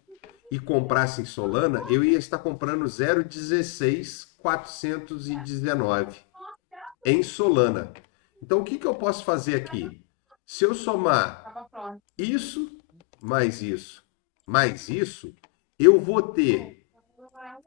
e comprasse em Solana, eu ia estar comprando 0,16419 em Solana. Então, o que eu posso fazer aqui? Se eu somar isso, mais isso, eu vou ter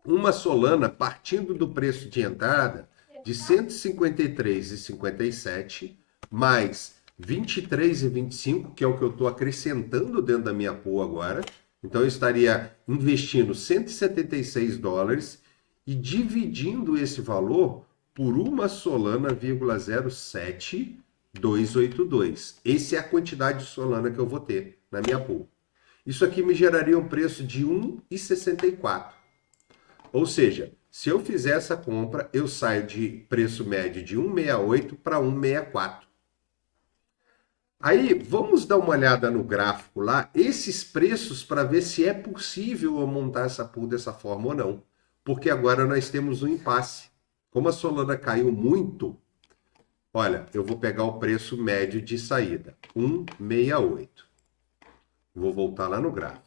uma Solana partindo do preço de entrada de 153,57 mais 23,25, que é o que eu estou acrescentando dentro da minha pool agora. Então eu estaria investindo 176 dólares e dividindo esse valor por uma Solana, 0,07282. Essa é a quantidade de Solana que eu vou ter na minha pool. Isso aqui me geraria um preço de 1,64. Ou seja, se eu fizer essa compra, eu saio de preço médio de 1,68 para 1,64. Aí, vamos dar uma olhada no gráfico lá, esses preços para ver se é possível eu montar essa pool dessa forma ou não. Porque agora nós temos um impasse. Como a Solana caiu muito, olha, eu vou pegar o preço médio de saída, 1,68. Vou voltar lá no gráfico.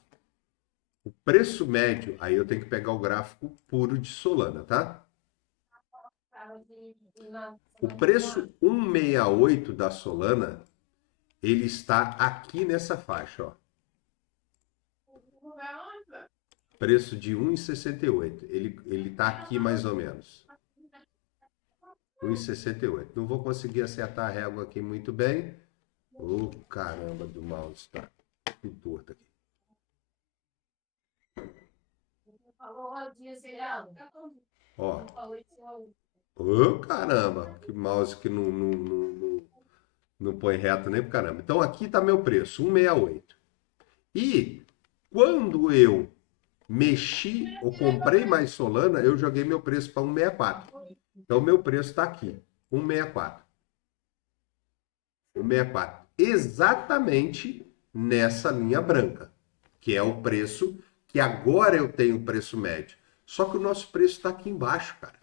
O preço médio, aí eu tenho que pegar o gráfico puro de Solana, tá? O preço 168 da Solana, ele está aqui nessa faixa, ó. Preço de 1,68. Ele está aqui mais ou menos. 1,68. Não vou conseguir acertar a régua aqui muito bem. Ô, caramba do mouse, tá tudo torto aqui. Ó. Ô, caramba, que mouse que não põe reto nem pro caramba. Então aqui tá meu preço, 1,68. E quando eu mexi ou comprei mais Solana, eu joguei meu preço para 1,64. Então meu preço está aqui, 1,64. 1,64. Exatamente nessa linha branca, que é o preço que agora eu tenho o preço médio. Só que o nosso preço está aqui embaixo, cara.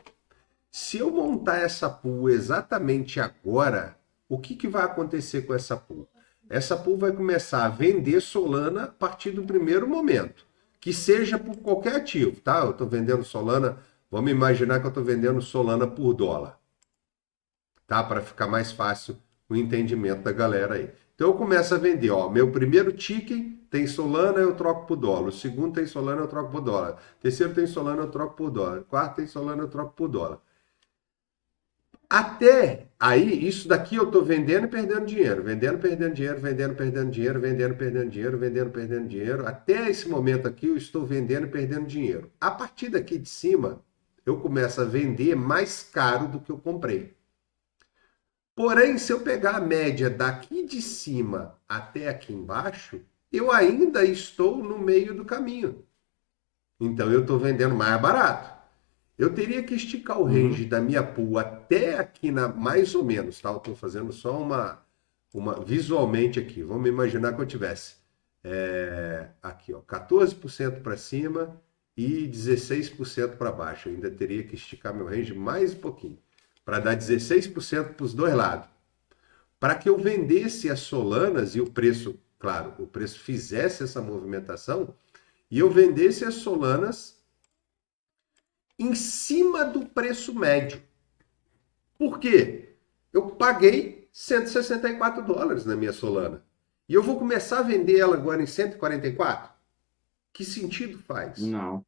Se eu montar essa pool exatamente agora, o que vai acontecer com essa pool? Essa pool vai começar a vender Solana a partir do primeiro momento, que seja por qualquer ativo, tá? Eu estou vendendo Solana, vamos imaginar que eu estou vendendo Solana por dólar, tá? Para ficar mais fácil o entendimento da galera aí. Então eu começo a vender, ó, meu primeiro ticket tem Solana, eu troco por dólar. O segundo tem Solana, eu troco por dólar. O terceiro tem Solana, eu troco por dólar. O quarto tem Solana, eu troco por dólar. Até aí, isso daqui eu estou vendendo e perdendo dinheiro, vendendo, perdendo dinheiro, vendendo, perdendo dinheiro, vendendo, perdendo dinheiro, vendendo, perdendo dinheiro. Até esse momento aqui eu estou vendendo e perdendo dinheiro. A partir daqui de cima, eu começo a vender mais caro do que eu comprei. Porém, se eu pegar a média daqui de cima até aqui embaixo, eu ainda estou no meio do caminho. Então eu estou vendendo mais barato. Eu teria que esticar o range da minha pool até aqui, mais ou menos, tá? Eu estou fazendo só visualmente aqui. Vamos imaginar que eu tivesse aqui, ó, 14% para cima e 16% para baixo. Eu ainda teria que esticar meu range mais um pouquinho, para dar 16% para os dois lados. Para que eu vendesse as Solanas e o preço, claro, o preço fizesse essa movimentação, e eu vendesse as Solanas em cima do preço médio. Por quê? Eu paguei $164 na minha Solana. E eu vou começar a vender ela agora em 144? Que sentido faz? Não.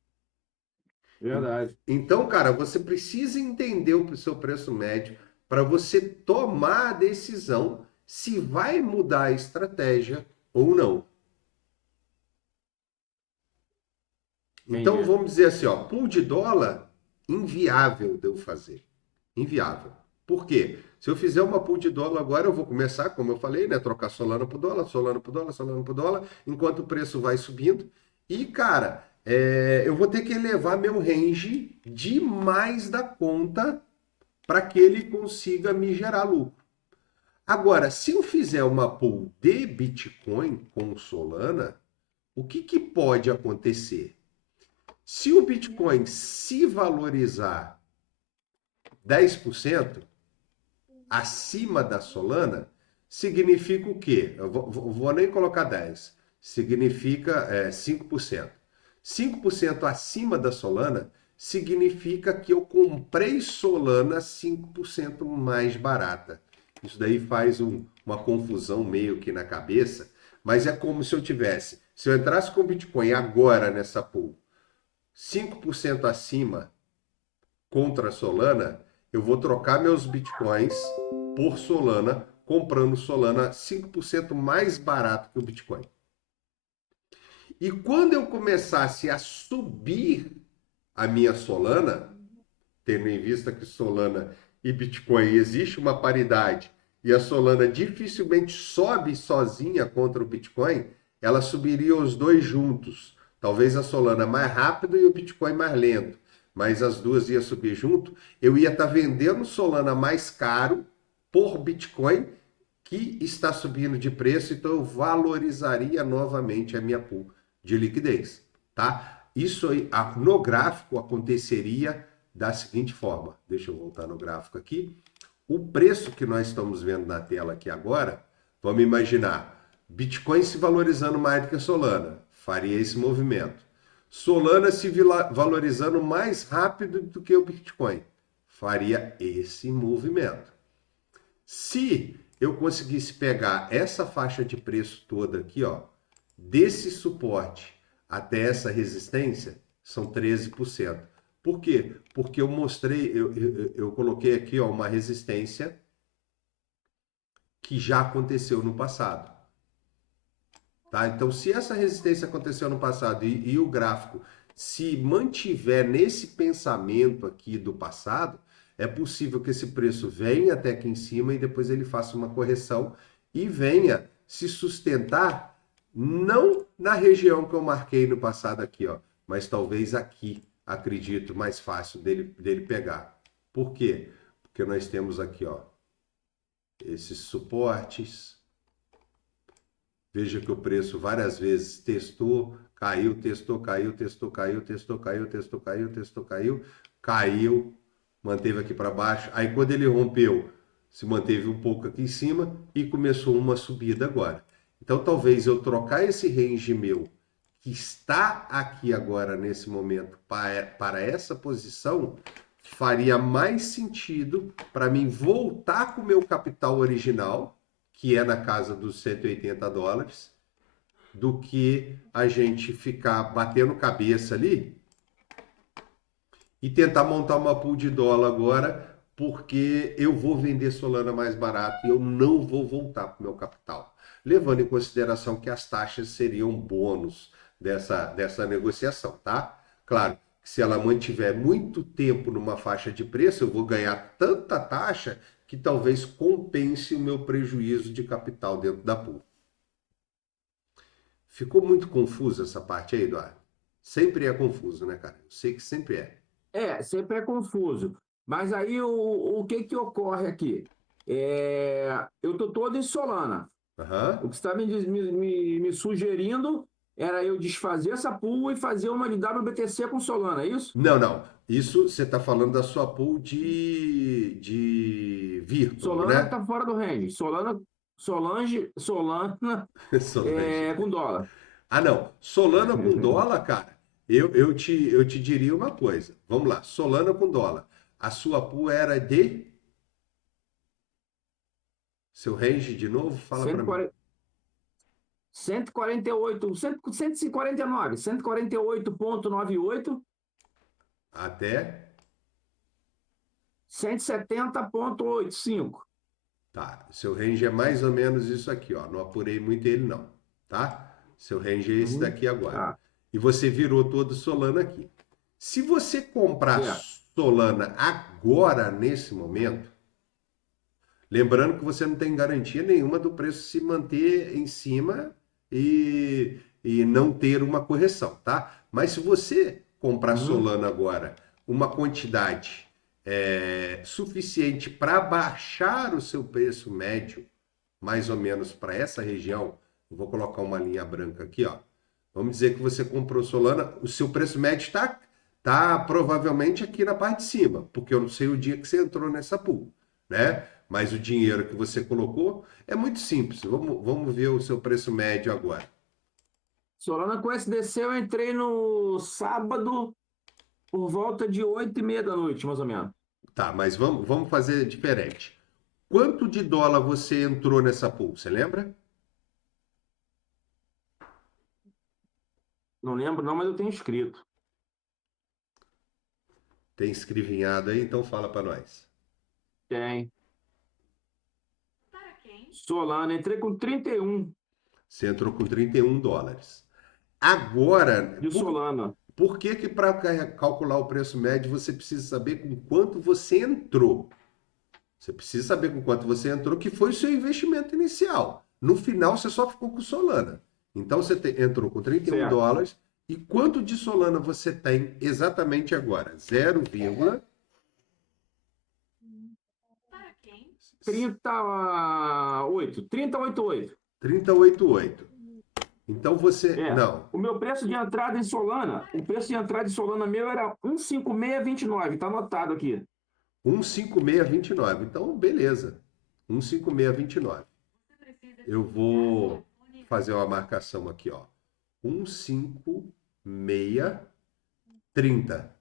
Verdade. Então, cara, você precisa entender o seu preço médio para você tomar a decisão se vai mudar a estratégia ou não. Então, Entendi. vamos dizer assim, ó, pool de dólar, inviável de eu fazer. Inviável. Por quê? Se eu fizer uma pool de dólar agora, eu vou começar, como eu falei, né, trocar Solana por dólar, Solana por dólar, Solana por dólar, enquanto o preço vai subindo. E, cara, eu vou ter que elevar meu range demais da conta para que ele consiga me gerar lucro. Agora, se eu fizer uma pool de Bitcoin com Solana, o que pode acontecer? Se o Bitcoin se valorizar 10% acima da Solana, significa o quê? Eu vou nem colocar 10, significa 5%. 5% acima da Solana significa que eu comprei Solana 5% mais barata. Isso daí faz uma confusão meio que na cabeça, mas é como se eu entrasse com Bitcoin agora nessa pool, 5% acima contra a Solana, eu vou trocar meus Bitcoins por Solana, comprando Solana 5% mais barato que o Bitcoin. E quando eu começasse a subir a minha Solana, tendo em vista que Solana e Bitcoin existe uma paridade e a Solana dificilmente sobe sozinha contra o Bitcoin, ela subiria os dois juntos. Talvez a Solana mais rápido e o Bitcoin mais lento, mas as duas iam subir junto. Eu ia estar vendendo Solana mais caro por Bitcoin, que está subindo de preço, então eu valorizaria novamente a minha pool de liquidez, tá? Isso aí, no gráfico aconteceria da seguinte forma. Deixa eu voltar no gráfico aqui. O preço que nós estamos vendo na tela aqui agora, vamos imaginar, Bitcoin se valorizando mais do que a Solana, faria esse movimento. Solana se valorizando mais rápido do que o Bitcoin, faria esse movimento. Se eu conseguisse pegar essa faixa de preço toda aqui, ó, desse suporte até essa resistência, são 13%. Por quê? Porque eu mostrei, eu coloquei aqui, ó, uma resistência que já aconteceu no passado. Tá? Então, se essa resistência aconteceu no passado e o gráfico se mantiver nesse pensamento aqui do passado, é possível que esse preço venha até aqui em cima e depois ele faça uma correção e venha se sustentar não na região que eu marquei no passado aqui, ó, mas talvez aqui, acredito, mais fácil dele pegar. Por quê? Porque nós temos aqui, ó, esses suportes. Veja que o preço várias vezes testou, caiu, testou, caiu, testou, caiu, testou, caiu, testou, caiu, testou, caiu, caiu, manteve aqui para baixo. Aí quando ele rompeu, se manteve um pouco aqui em cima e começou uma subida agora. Então talvez eu trocar esse range meu, que está aqui agora nesse momento, para essa posição, faria mais sentido para mim voltar com o meu capital original, que é na casa dos 180 dólares, do que a gente ficar batendo cabeça ali e tentar montar uma pool de dólar agora, porque eu vou vender Solana mais barato e eu não vou voltar para o meu capital. Levando em consideração que as taxas seriam bônus dessa negociação, tá? Claro, que se ela mantiver muito tempo numa faixa de preço, eu vou ganhar tanta taxa que talvez compense o meu prejuízo de capital dentro da pool. Ficou muito confusa essa parte aí, Eduardo? Sempre é confuso, né, cara? Eu sei que sempre é. Sempre é confuso. Mas aí o que que ocorre aqui? Eu estou todo em Solana. Aham. O que você está me sugerindo era eu desfazer essa pool e fazer uma de WBTC com Solana, é isso? Não, não. Isso você está falando da sua pool de Virtual, Solana né? está fora do range. Solana Solange. com dólar. Ah, não. Solana com dólar, cara, eu te diria uma coisa. Vamos lá. Solana com dólar. A sua pool era de. Seu range de novo? Fala para mim. 140, 148, 149, 148,98, Até. 170,85. Tá. Seu range é mais ou menos isso aqui, ó. Não apurei muito ele, não. Tá? Seu range é esse Uhum. daqui agora. Tá, E você virou todo Solana aqui. Se você comprar certo. Solana agora, nesse momento, lembrando que você não tem garantia nenhuma do preço se manter em cima e não ter uma correção, tá? Mas se você comprar Uhum. Solana agora, uma quantidade suficiente para baixar o seu preço médio, mais ou menos para essa região, eu vou colocar uma linha branca aqui, ó. Vamos dizer que você comprou Solana, o seu preço médio tá provavelmente aqui na parte de cima, porque eu não sei o dia que você entrou nessa pool, né? Mas o dinheiro que você colocou é muito simples. Vamos ver o seu preço médio agora. Solana com SDC eu entrei no sábado por volta de 8h30 da noite, mais ou menos. Tá, mas vamos fazer diferente. Quanto de dólar você entrou nessa pool? Você lembra? Não lembro não, mas eu tenho escrito. Tem escrevinhado aí, então fala para nós. Tem. Solana, entrei com 31 Você entrou com 31 dólares. Agora, de Solana. por que que para calcular o preço médio você precisa saber com quanto você entrou? Você precisa saber com quanto você entrou, que foi o seu investimento inicial. No final, você só ficou com Solana. Então, você entrou com 31 Certo. dólares. E quanto de Solana você tem exatamente agora? 0,38. 30,88. 388. Então você. É. Não. O meu preço de entrada em Solana, o preço de entrada em Solana meu era 156,29, tá anotado aqui. 15629. Então, beleza. 15629. Eu vou fazer uma marcação aqui, ó. 15630.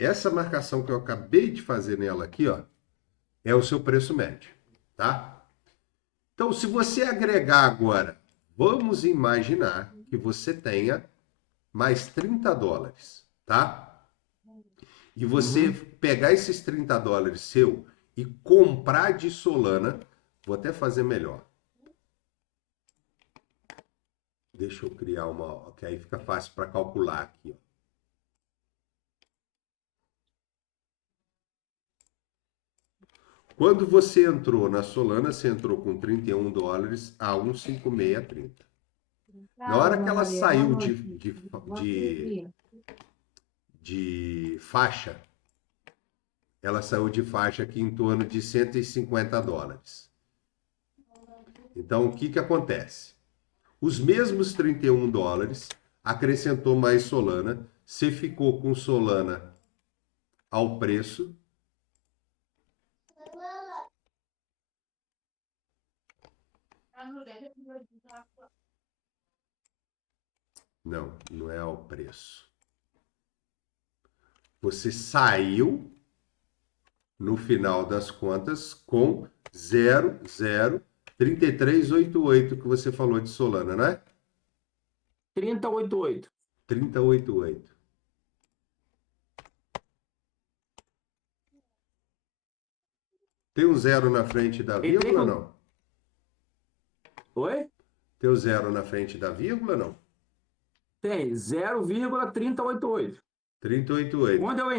essa marcação que eu acabei de fazer nela aqui, ó, é o seu preço médio, tá? Então, se você agregar agora, vamos imaginar que você tenha mais $30, tá? E você Uhum. pegar esses $30 seu e comprar de Solana, vou até fazer melhor. Deixa eu criar uma, que aí fica fácil para calcular aqui, ó. Quando você entrou na Solana, você entrou com $31 a 15630. Na hora que Calma, ela Maria, boa saiu noite. Bom de, dia. de faixa, ela saiu de faixa aqui em torno de $150. Então, o que que acontece? Os mesmos $31, acrescentou mais Solana, você ficou com Solana ao preço. Não, não é ao preço. Você saiu, no final das contas, com 0,03388 que você falou de Solana, não é? 3088. 3088. Tem um zero na frente da Entrei vírgula, com. não? Oi? Tem o zero na frente da vírgula, não? Tem 0,3088. 3088. Quando eu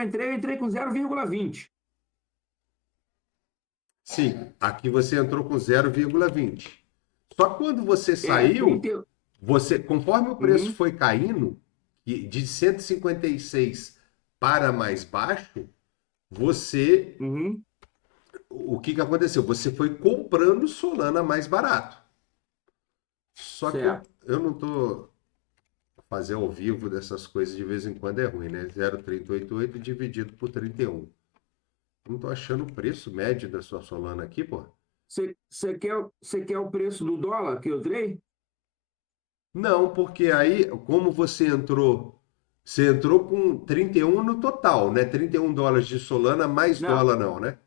entrei, eu entrei com 0,20. Sim, aqui você entrou com 0,20. Só que quando você É, saiu, 30. você, conforme o preço Uhum, foi caindo, de 156 para mais baixo, você, uhum, o que que aconteceu? Você foi comprando Solana mais barato. Só que eu, certo. eu não tô fazer ao vivo dessas coisas de vez em quando é ruim, né? 0,388 dividido por 31. Não tô achando o preço médio da sua Solana aqui, pô. Você quer o preço do dólar que eu dei? Não, porque aí, como você entrou com 31 no total, né? $31 de Solana mais Não, dólar não, né?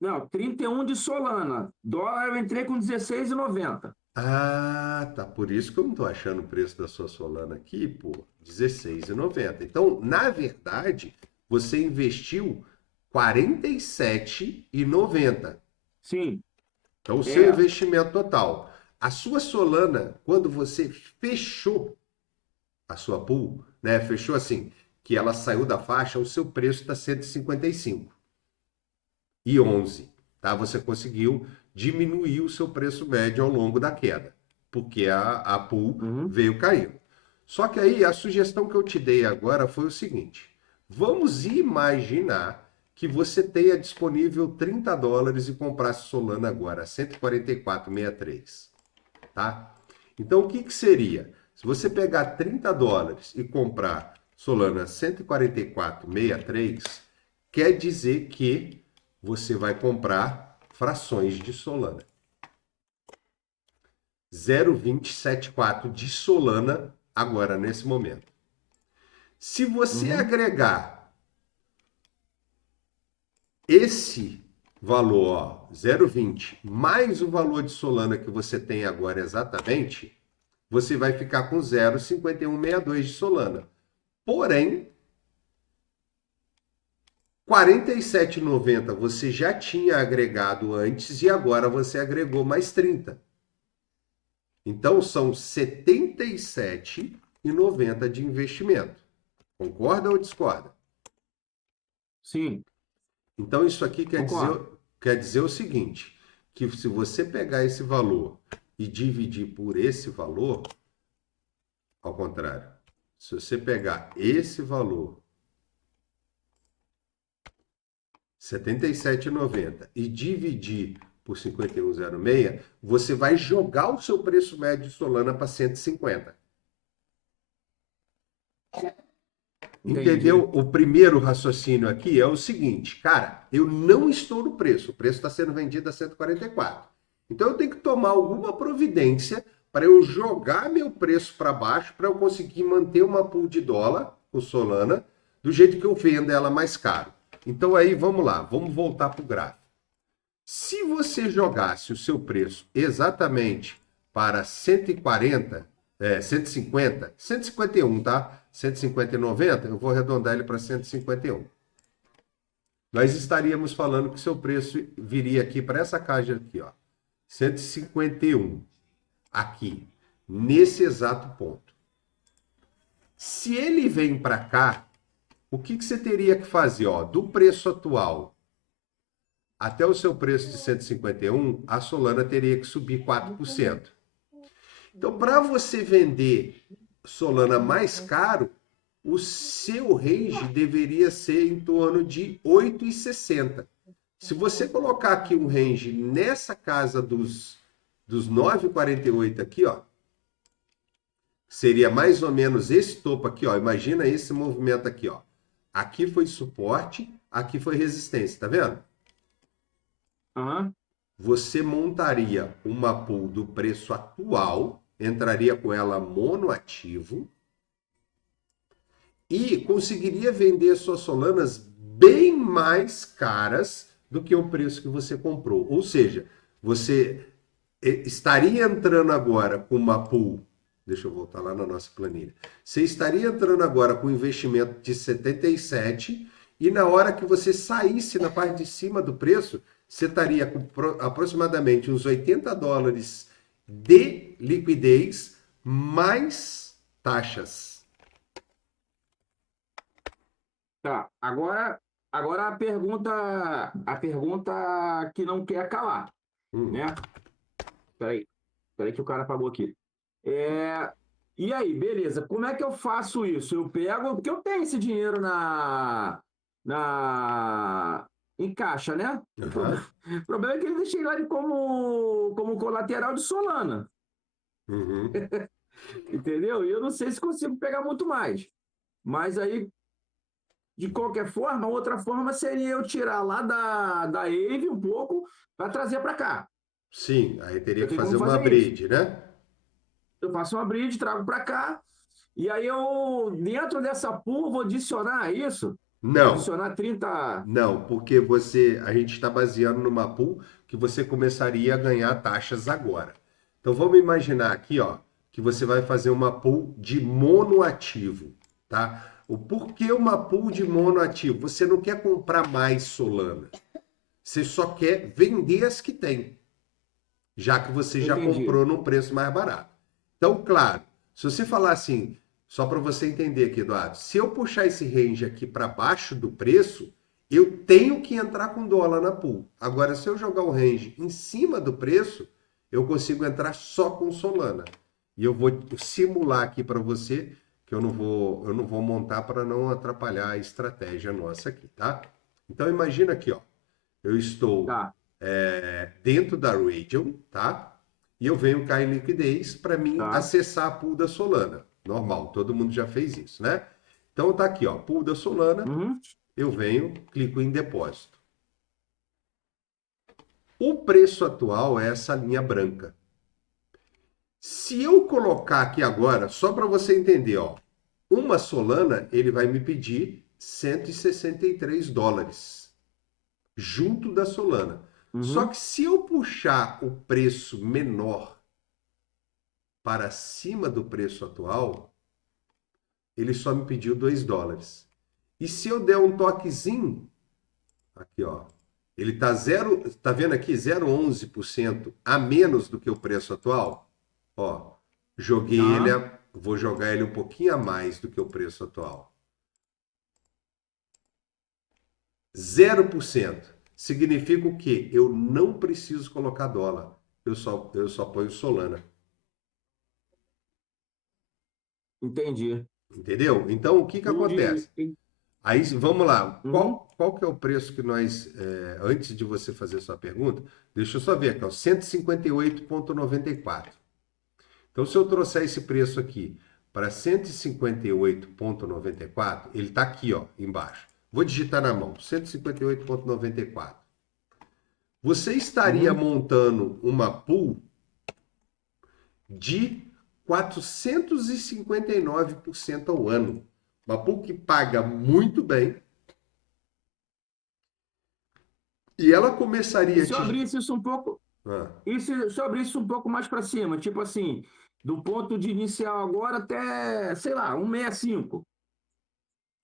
não, 31 de Solana. Dólar eu entrei com 16,90. Ah, tá. Por isso que eu não tô achando o preço da sua Solana aqui, pô. 16,90. Então, na verdade, você investiu 47,90. Sim, Então, o seu é. investimento total. A sua Solana, quando você fechou a sua pool, né? Fechou assim, que ela saiu da faixa, o seu preço está 155,11, tá? Você conseguiu diminuir o seu preço médio ao longo da queda, porque a pool Uhum, veio caindo. Só que aí a sugestão que eu te dei agora foi o seguinte: vamos imaginar que você tenha disponível $30 e comprasse Solana agora, 144,63, tá? Então, o que que seria? Se você pegar $30 e comprar Solana 144,63, quer dizer que você vai comprar frações de Solana. 0,2074 de Solana agora, nesse momento. Se você uhum, agregar esse valor, ó, 0,20, mais o valor de Solana que você tem agora exatamente, você vai ficar com 0,5162 de Solana. Porém, 47,90 você já tinha agregado antes e agora você agregou mais 30. Então são 77,90 de investimento. Concorda ou discorda? sim, Então isso aqui concordo. quer dizer o seguinte, que se você pegar esse valor e dividir por esse valor, ao contrário, se você pegar esse valor 77,90 e dividir por 51,06, você vai jogar o seu preço médio de Solana para 150. Entendi. Entendeu? O primeiro raciocínio aqui é o seguinte, cara, eu não estou no preço, o preço está sendo vendido a 144. Então eu tenho que tomar alguma providência para eu jogar meu preço para baixo para eu conseguir manter uma pool de dólar com Solana do jeito que eu vendo ela mais caro. Então aí vamos lá, vamos voltar para o gráfico. Se você jogasse o seu preço exatamente para 140, 150, 151, tá? 150,90, eu vou arredondar ele para 151. Nós estaríamos falando que seu preço viria aqui para essa caixa aqui, ó. 151 aqui, nesse exato ponto. Se ele vem para cá, o que você teria que fazer? Ó, do preço atual até o seu preço de 151, a Solana teria que subir 4%. Então, para você vender Solana mais caro, o seu range deveria ser em torno de 8,60. Se você colocar aqui um range nessa casa dos 9,48 aqui, ó, seria mais ou menos esse topo aqui, ó. Imagina esse movimento aqui, ó. Aqui foi suporte, aqui foi resistência, tá vendo? Aham. Você montaria uma pool do preço atual, entraria com ela monoativo e conseguiria vender suas Solanas bem mais caras do que o preço que você comprou. Ou seja, você estaria entrando agora com uma pool. Deixa eu voltar lá na nossa planilha. Você estaria entrando agora com um investimento de 77 e na hora que você saísse na parte de cima do preço, você estaria com aproximadamente uns 80 dólares de liquidez mais taxas. Tá. Agora a pergunta que não quer calar, Hum, né? Peraí que o cara apagou aqui. E aí, beleza? Como é que eu faço isso? Eu pego, porque eu tenho esse dinheiro em caixa, né? aham, O problema é que ele deixei lá como colateral de Solana, uhum. entendeu? E eu não sei se consigo pegar muito mais. Mas aí, de qualquer forma, outra forma seria eu tirar lá da Aave um pouco para trazer para cá. Sim, aí teria Eu que tenho fazer como uma fazer isso. bridge, né? Eu faço uma bridge, trago para cá, e aí eu, dentro dessa pool, vou adicionar isso. Vou Não, adicionar 30. não, porque a gente está baseando numa pool que você começaria a ganhar taxas agora. Então vamos imaginar aqui, ó, que você vai fazer uma pool de monoativo, tá? O porquê uma pool de monoativo? Você não quer comprar mais Solana, você só quer vender as que tem, já que você já Entendi. comprou num preço mais barato. Então, claro, se você falar assim, só para você entender aqui, Eduardo, se eu puxar esse range aqui para baixo do preço, eu tenho que entrar com dólar na pool. Agora, se eu jogar o range em cima do preço, eu consigo entrar só com Solana. E eu vou simular aqui para você, que eu não vou montar para não atrapalhar a estratégia nossa aqui, tá? Então imagina aqui, ó, eu estou Tá, dentro da region, tá? E eu venho cá em liquidez para mim tá. acessar a pool da Solana. Normal, todo mundo já fez isso, né? Então tá aqui, ó, pool da Solana, Uhum. eu venho, clico em depósito. O preço atual é essa linha branca. Se eu colocar aqui agora, só para você entender, ó, uma Solana, ele vai me pedir 163 dólares junto da Solana. Só Uhum. que se eu puxar o preço menor para cima do preço atual, ele só me pediu 2 dólares. E se eu der um toquezinho, aqui ó, ele tá zero, tá vendo aqui 0,11% a menos do que o preço atual? Ó, joguei ele, Aham. vou jogar ele um pouquinho a mais do que o preço atual. 0%. Significa o quê? Eu não preciso colocar dólar. Eu só ponho Solana. Entendi. Entendeu? Então, o que que Pool de. acontece? Aí, vamos lá. Uhum. Qual que é o preço que nós, antes de você fazer a sua pergunta, deixa eu só ver aqui, ó, 158,94. Então, se eu trouxer esse preço aqui para 158,94, ele está aqui, ó, embaixo. Vou digitar na mão, 158,94. Você estaria Uhum. montando uma pool de 459% ao ano. Uma pool que paga muito bem e ela E começaria a se eu te... abrisse isso um pouco, Ah. se eu abrisse um pouco mais para cima, tipo assim, do ponto de inicial agora até, sei lá, 165,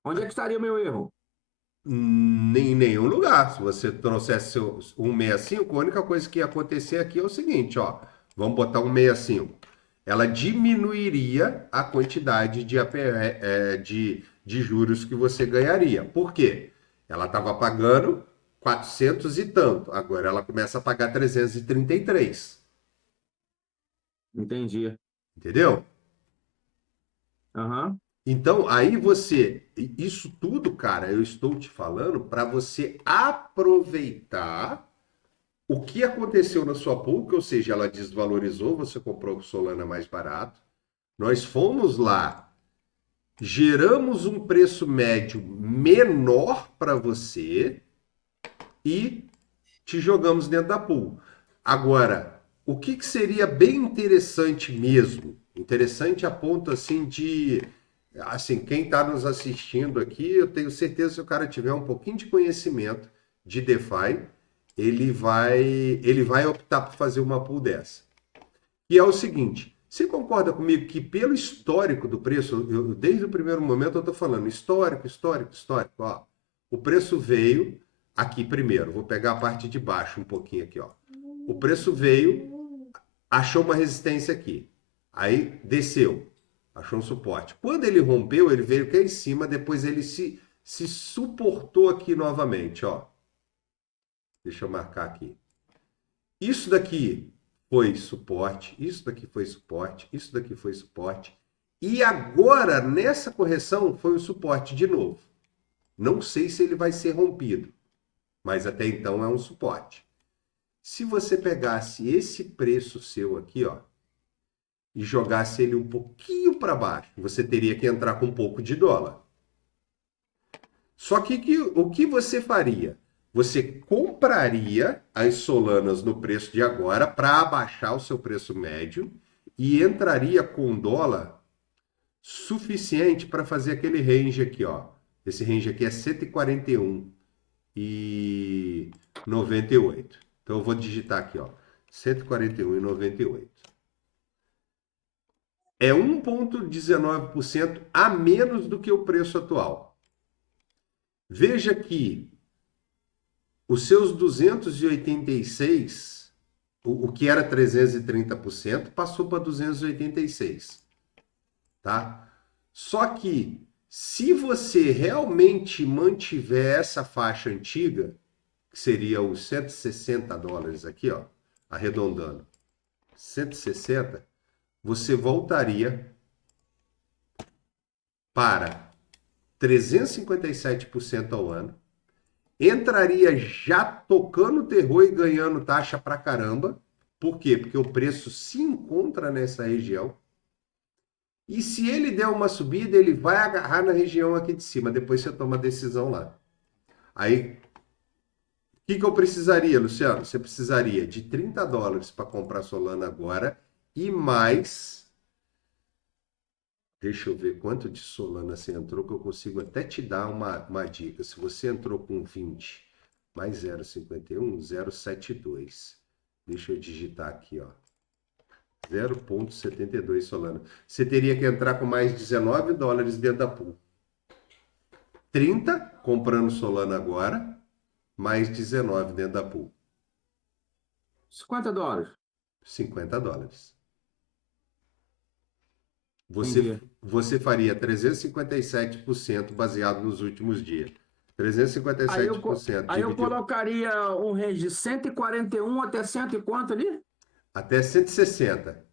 onde é que estaria o meu erro? Em nenhum lugar. Se você trouxesse seu 165, a única coisa que ia acontecer aqui é o seguinte, ó. Vamos botar 165. Ela diminuiria a quantidade de, de juros que você ganharia. Por quê? Ela estava pagando 400 e tanto. Agora ela começa a pagar 333. Entendi. Entendeu? Aham. Então, aí você, isso tudo, cara, eu estou te falando para você aproveitar o que aconteceu na sua PUC, ou seja, ela desvalorizou, você comprou Solana mais barato. Nós fomos lá, geramos um preço médio menor para você e te jogamos dentro da pool. Agora, o que, que seria bem interessante mesmo? Interessante a ponto assim de, assim, quem está nos assistindo aqui, eu tenho certeza que se o cara tiver um pouquinho de conhecimento de DeFi, ele vai optar por fazer uma pool dessa. E é o seguinte, você concorda comigo que pelo histórico do preço, desde o primeiro momento eu estou falando histórico, histórico, histórico, ó, o preço veio aqui primeiro, vou pegar a parte de baixo um pouquinho aqui, ó. O preço veio, achou uma resistência aqui, aí desceu, achou um suporte. Quando ele rompeu, ele veio aqui em cima, depois ele se suportou aqui novamente, ó. Deixa eu marcar aqui. Isso daqui foi suporte, isso daqui foi suporte, isso daqui foi suporte. E agora, nessa correção, foi o suporte de novo. Não sei se ele vai ser rompido, mas até então é um suporte. Se você pegasse esse preço seu aqui, ó, e jogasse ele um pouquinho para baixo, você teria que entrar com um pouco de dólar. Só que o que você faria? Você compraria as Solanas no preço de agora para abaixar o seu preço médio e entraria com dólar suficiente para fazer aquele range aqui, ó. Esse range aqui é 141 e 98. Então eu vou digitar aqui, ó, 141 e 98. É 1,19% a menos do que o preço atual. Veja que os seus 286, o que era 330%, passou para 286, tá? Só que se você realmente mantiver essa faixa antiga, que seria os 160 dólares aqui, ó, arredondando, 160, você voltaria para 357% ao ano, entraria já tocando terror e ganhando taxa pra caramba. Por quê? Porque o preço se encontra nessa região. E se ele der uma subida, ele vai agarrar na região aqui de cima. Depois você toma a decisão lá. Aí, o que eu precisaria, Luciano? Você precisaria de 30 dólares para comprar Solana agora e mais. Deixa eu ver quanto de Solana você entrou, que eu consigo até te dar uma dica. Se você entrou com 20 mais 0,51, 0,72. Deixa eu digitar aqui, ó. 0,72 Solana. Você teria que entrar com mais 19 dólares dentro da pool. 30 comprando Solana agora, mais 19 dentro da pool. $50. 50 dólares. Entendi. Você faria 357% baseado nos últimos dias. Aí eu, 357% aí eu dividido colocaria um range de 141 até cento e quanto ali? até 160.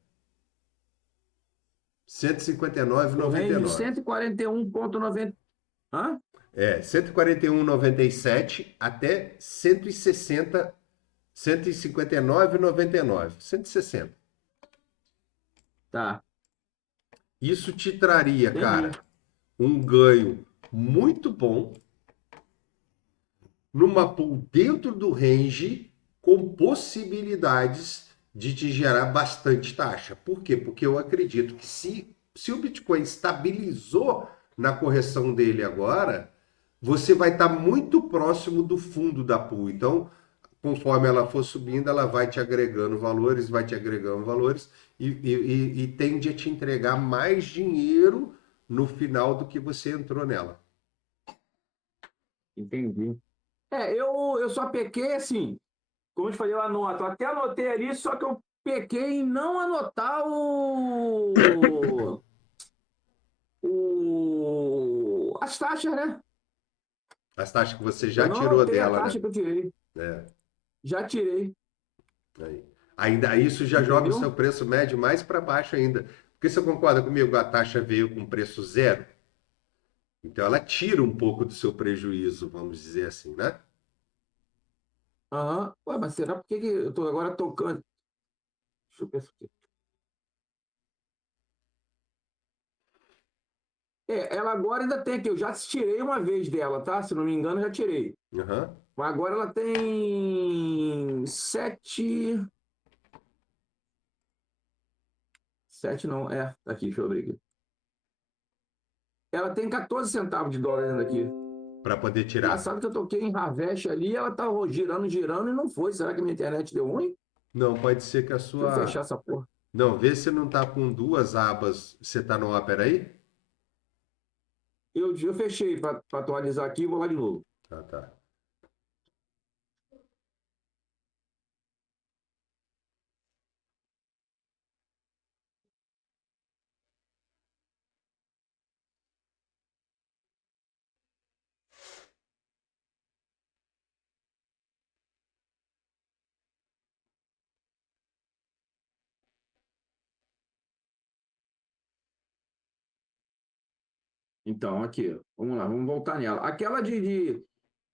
O range de 159,99. 141,90. Hã? É, 141,97 até 160, 159,99. 160. Tá, Isso te traria, entendi. cara, um ganho muito bom numa pool dentro do range com possibilidades de te gerar bastante taxa. Por quê? Porque eu acredito que se o Bitcoin estabilizou na correção dele agora, você vai estar muito próximo do fundo da pool. Então, conforme ela for subindo, ela vai te agregando valores e tende a te entregar mais dinheiro no final do que você entrou nela. Entendi. Eu só pequei assim, como eu te falei, eu anoto. Eu até anotei ali, só que eu pequei em não anotar as taxas, né? As taxas que você Eu já não tirou anotei a dela, né? taxa que eu tirei. É, Já tirei, aí. Ainda isso já joga o seu entendeu? preço médio mais para baixo ainda. Porque você concorda comigo? A taxa veio com preço zero. Então ela tira um pouco do seu prejuízo, vamos dizer assim, né? Aham. Ué, mas será por que que eu tô agora tocando? Deixa eu pensar aqui. Ela agora ainda tem aqui. Eu já tirei uma vez dela, tá? Se não me engano, eu já tirei. Aham. Mas agora ela tem sete. Sete não, tá aqui, deixa eu abrir aqui. Ela tem 14 centavos de dólar ainda aqui. Para poder tirar. Engraçado que eu toquei em Harvest ali, ela tá girando, girando e não foi. Será que minha internet deu ruim? Não, pode ser que a Deixa eu fechar sua. essa porra. Não, vê se não tá com duas abas. Você tá no Opera aí? Eu fechei para atualizar aqui e vou lá de novo. Ah, tá. Então, aqui, vamos lá, vamos voltar nela. Aquela de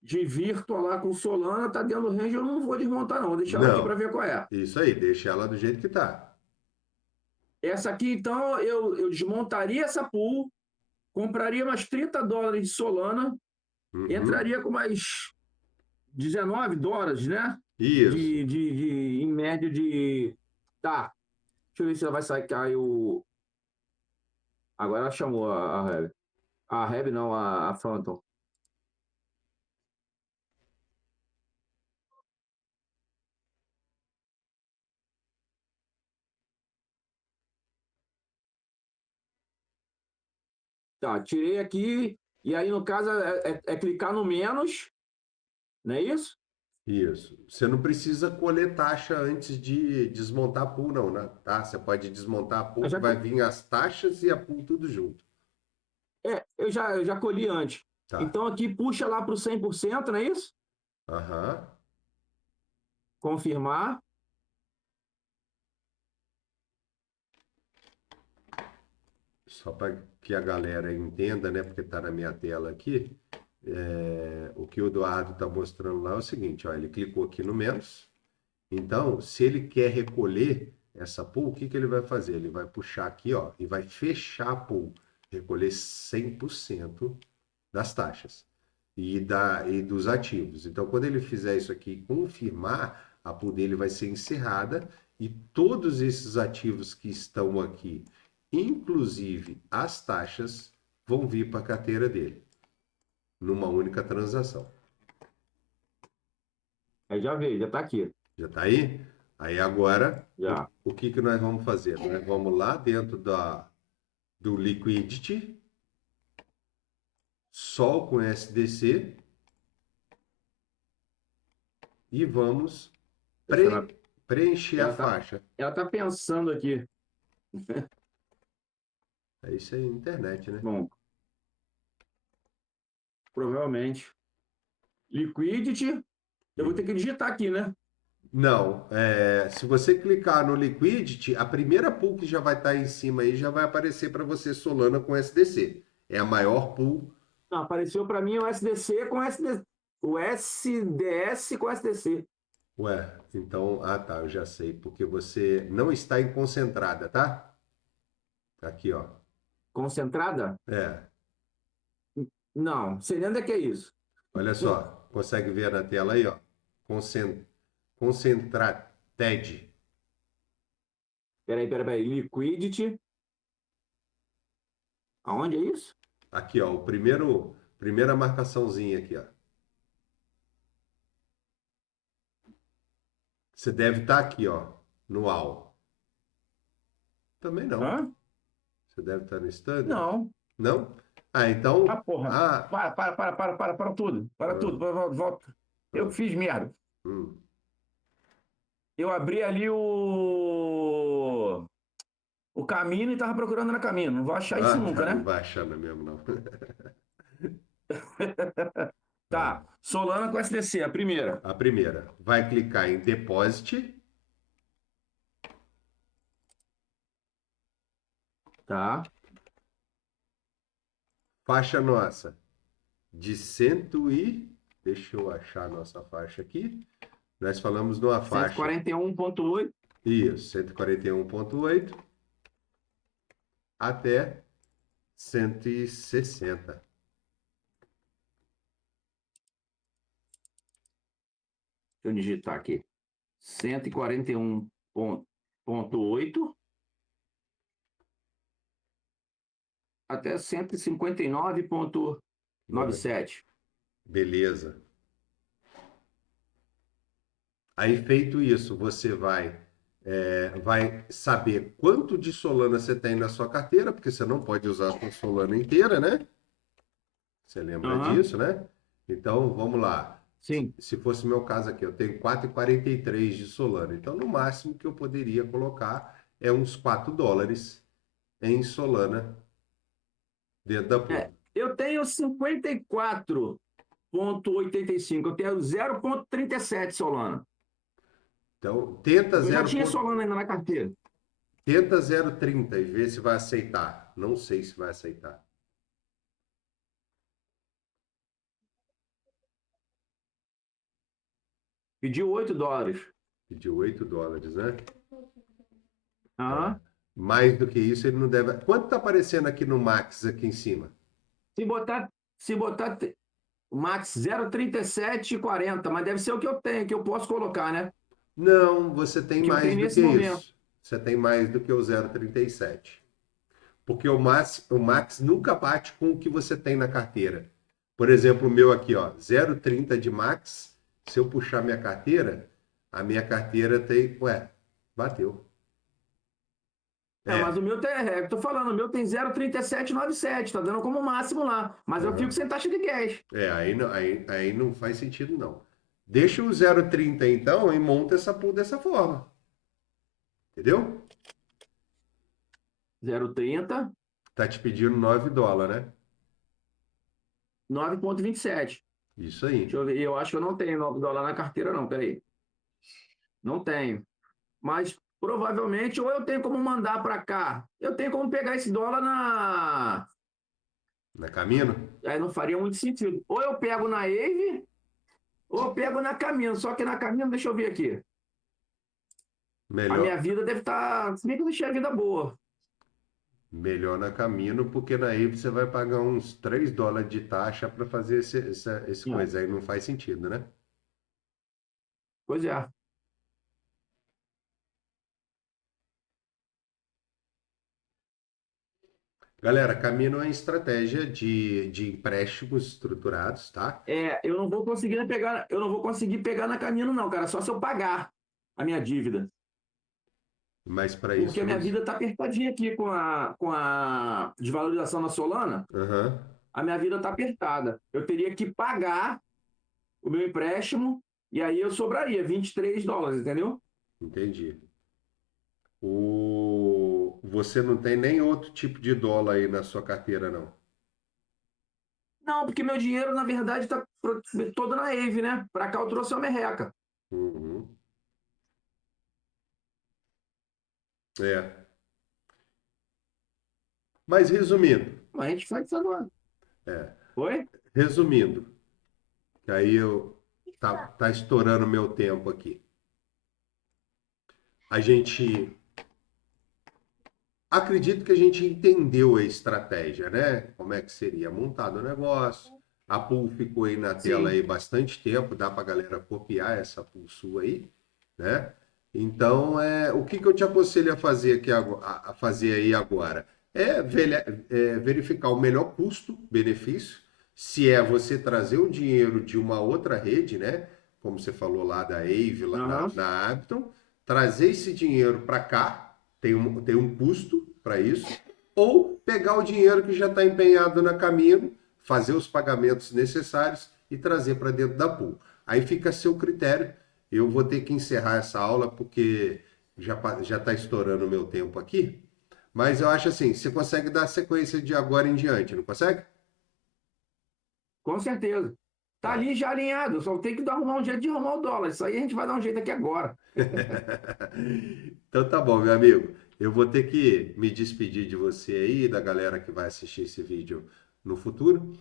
Virtua lá com Solana tá dentro do range, eu não vou desmontar, não. Vou deixar ela aqui para Não. ver qual é. Isso aí, deixa ela do jeito que tá. Essa aqui, então, eu desmontaria essa pool, compraria mais $30 de Solana, Uhum. entraria com mais $19, né? Isso. Em média de. Tá, deixa eu ver se ela vai sair, cair o. Agora ela chamou a Reb. A Reb não, a Phantom. Tá, tirei aqui, e aí no caso é clicar no menos, não é isso? Isso. Você não precisa colher taxa antes de desmontar a pool, não, né? Tá? Você pode desmontar a Ah, pool que já, vai vir as taxas e a pool tudo junto. eu já colhi antes. Tá. Então aqui puxa lá para o 100%, não é isso? Aham. Confirmar. Só para que a galera entenda, né? Porque tá na minha tela aqui. O que o Eduardo está mostrando lá é o seguinte, ó, ele clicou aqui no menos. Então, se ele quer recolher essa pool, o que que ele vai fazer? Ele vai puxar aqui, ó, e vai fechar a pool, recolher 100% das taxas e dos ativos. Então, quando ele fizer isso aqui e confirmar, a pool dele vai ser encerrada e todos esses ativos que estão aqui, inclusive as taxas, vão vir para a carteira dele numa única transação. Aí já veio, já está aqui. Já está aí? Aí agora, Já. o que que nós vamos fazer? Nós vamos lá dentro do Liquidity, Sol com SDC, e vamos Deixa ela. preencher a Ela tá, faixa. ela tá pensando aqui. É isso aí, internet, né? Bom, provavelmente. Liquidity. Eu vou ter que digitar aqui, né? Não, se você clicar no Liquidity, a primeira pool que já vai estar em cima aí já vai aparecer para você Solana com SDC. É a maior pool. Não, apareceu para mim o SDC com SD, o SDS com SDC. Ué, então, tá, eu já sei, porque você não está em concentrada, tá? Aqui, ó. Concentrada? É, Não, sei nem onde é que é isso. olha só, consegue ver na tela aí, ó. Concen- Concentrated. Peraí. Liquidity. Aonde é isso? Aqui, ó, primeira marcaçãozinha aqui, ó. Você deve estar aqui, ó, no AL. Também não. Hã? Você deve estar no standard? Não. Não? Ah, Ah, então. porra. Ah, Para tudo. Para tudo. ah, Volta. Eu ah, fiz merda. hum. Eu abri ali o caminho e tava procurando na caminho. Não vou achar isso Ah, nunca, tá, não né? vai achando mesmo, não. Tá. Solana com SDC, a primeira. A primeira, vai clicar em Deposit, Tá. faixa nossa de cento e... Deixa eu achar a nossa faixa aqui. Nós falamos numa faixa, 141,8. isso, 141,8 até 160. Deixa eu digitar aqui. 141,8 até 159,97. Beleza. Aí, feito isso, você vai saber quanto de Solana você tem na sua carteira, porque você não pode usar a sua Solana inteira, né? Você lembra Aham. disso, né? Então, vamos lá. Sim. Se fosse o meu caso aqui, eu tenho 4,43 de Solana. Então, no máximo que eu poderia colocar é uns US$ 4 em Solana dentro da pool. Eu tenho 54,85. Eu tenho 0,37 Solana. Então, tenta Eu já 0, tinha Solana ainda na carteira. tenta 0,30 e vê se vai aceitar. Não sei se vai aceitar. Pediu $8. De US$ 8, né? É. Aham. Mais do que isso, ele não deve. Quanto está aparecendo aqui no Max, aqui em cima? Se botar o Max 0,37,40, mas deve ser o que eu tenho, que eu posso colocar, né? Não, você tem Que eu mais tenho do que nesse momento. isso. Você tem mais do que o 0,37. Porque o Max nunca bate com o que você tem na carteira. Por exemplo, o meu aqui, ó, 0,30 de Max. Se eu puxar minha carteira, a minha carteira tem. Ué, bateu. Mas o É. meu tem, eu tô falando, o meu tem 0,3797, tá dando como máximo lá. Mas eu fico Aham. sem taxa de gás. Aí não faz sentido, não. Deixa o 0,30 então e monta essa pool dessa forma. Entendeu? 0,30, Tá te pedindo US$ 9, né? 9,27. Isso Deixa aí. eu ver, eu acho que eu não tenho $9 na carteira, não, peraí. Não tenho. Mas provavelmente, ou eu tenho como mandar para cá, eu tenho como pegar esse dólar na. Na Camino? Aí não faria muito sentido. Ou eu pego na Ave, ou eu pego na Camino. Só que na Camino, deixa eu ver aqui. A minha Melhor, vida deve estar. Se bem que eu deixei a vida boa. melhor na Camino, porque daí você vai pagar uns US$ 3 de taxa para fazer esse Ah, coisa. Aí não faz sentido, né? pois é. Galera, Camino é uma estratégia de empréstimos estruturados, tá? Eu não vou conseguir pegar, eu não vou conseguir pegar na Camino, não, cara. Só se eu pagar a minha dívida. Mas para Porque a isso minha você. vida está apertadinha aqui com a desvalorização da Solana. Aham, A minha vida está apertada. Eu teria que pagar o meu empréstimo e aí eu sobraria $23, entendeu? entendi. Você não tem nem outro tipo de dólar aí na sua carteira, não. Não, porque meu dinheiro, na verdade, está todo na Ave, né? Para cá eu trouxe uma merreca. Uhum. É. Mas resumindo, Mas a gente faz isso agora. Oi? resumindo, que aí tá estourando o meu tempo aqui. A gente acredito que a gente entendeu a estratégia, né? Como é que seria montado o negócio. A pool ficou aí na tela Sim. aí bastante tempo, dá para a galera copiar essa pool sua aí, né? Então, o que que eu te aconselho a fazer aqui a fazer aí agora? Verificar o melhor custo-benefício, se é você trazer o dinheiro de uma outra rede, né? Como você falou lá da Aave, lá Aham. na Abton, trazer esse dinheiro para cá, tem um custo para isso, ou pegar o dinheiro que já está empenhado na Camino, fazer os pagamentos necessários e trazer para dentro da pool. Aí fica a seu critério. Eu vou ter que encerrar essa aula porque já está estourando o meu tempo aqui. Mas eu acho assim, você consegue dar sequência de agora em diante, não consegue? Com certeza. Tá Tá. ali já alinhado, só tem que arrumar um jeito de arrumar o dólar. Isso aí a gente vai dar um jeito aqui agora. Então tá bom, meu amigo. Eu vou ter que me despedir de você aí, da galera que vai assistir esse vídeo no futuro.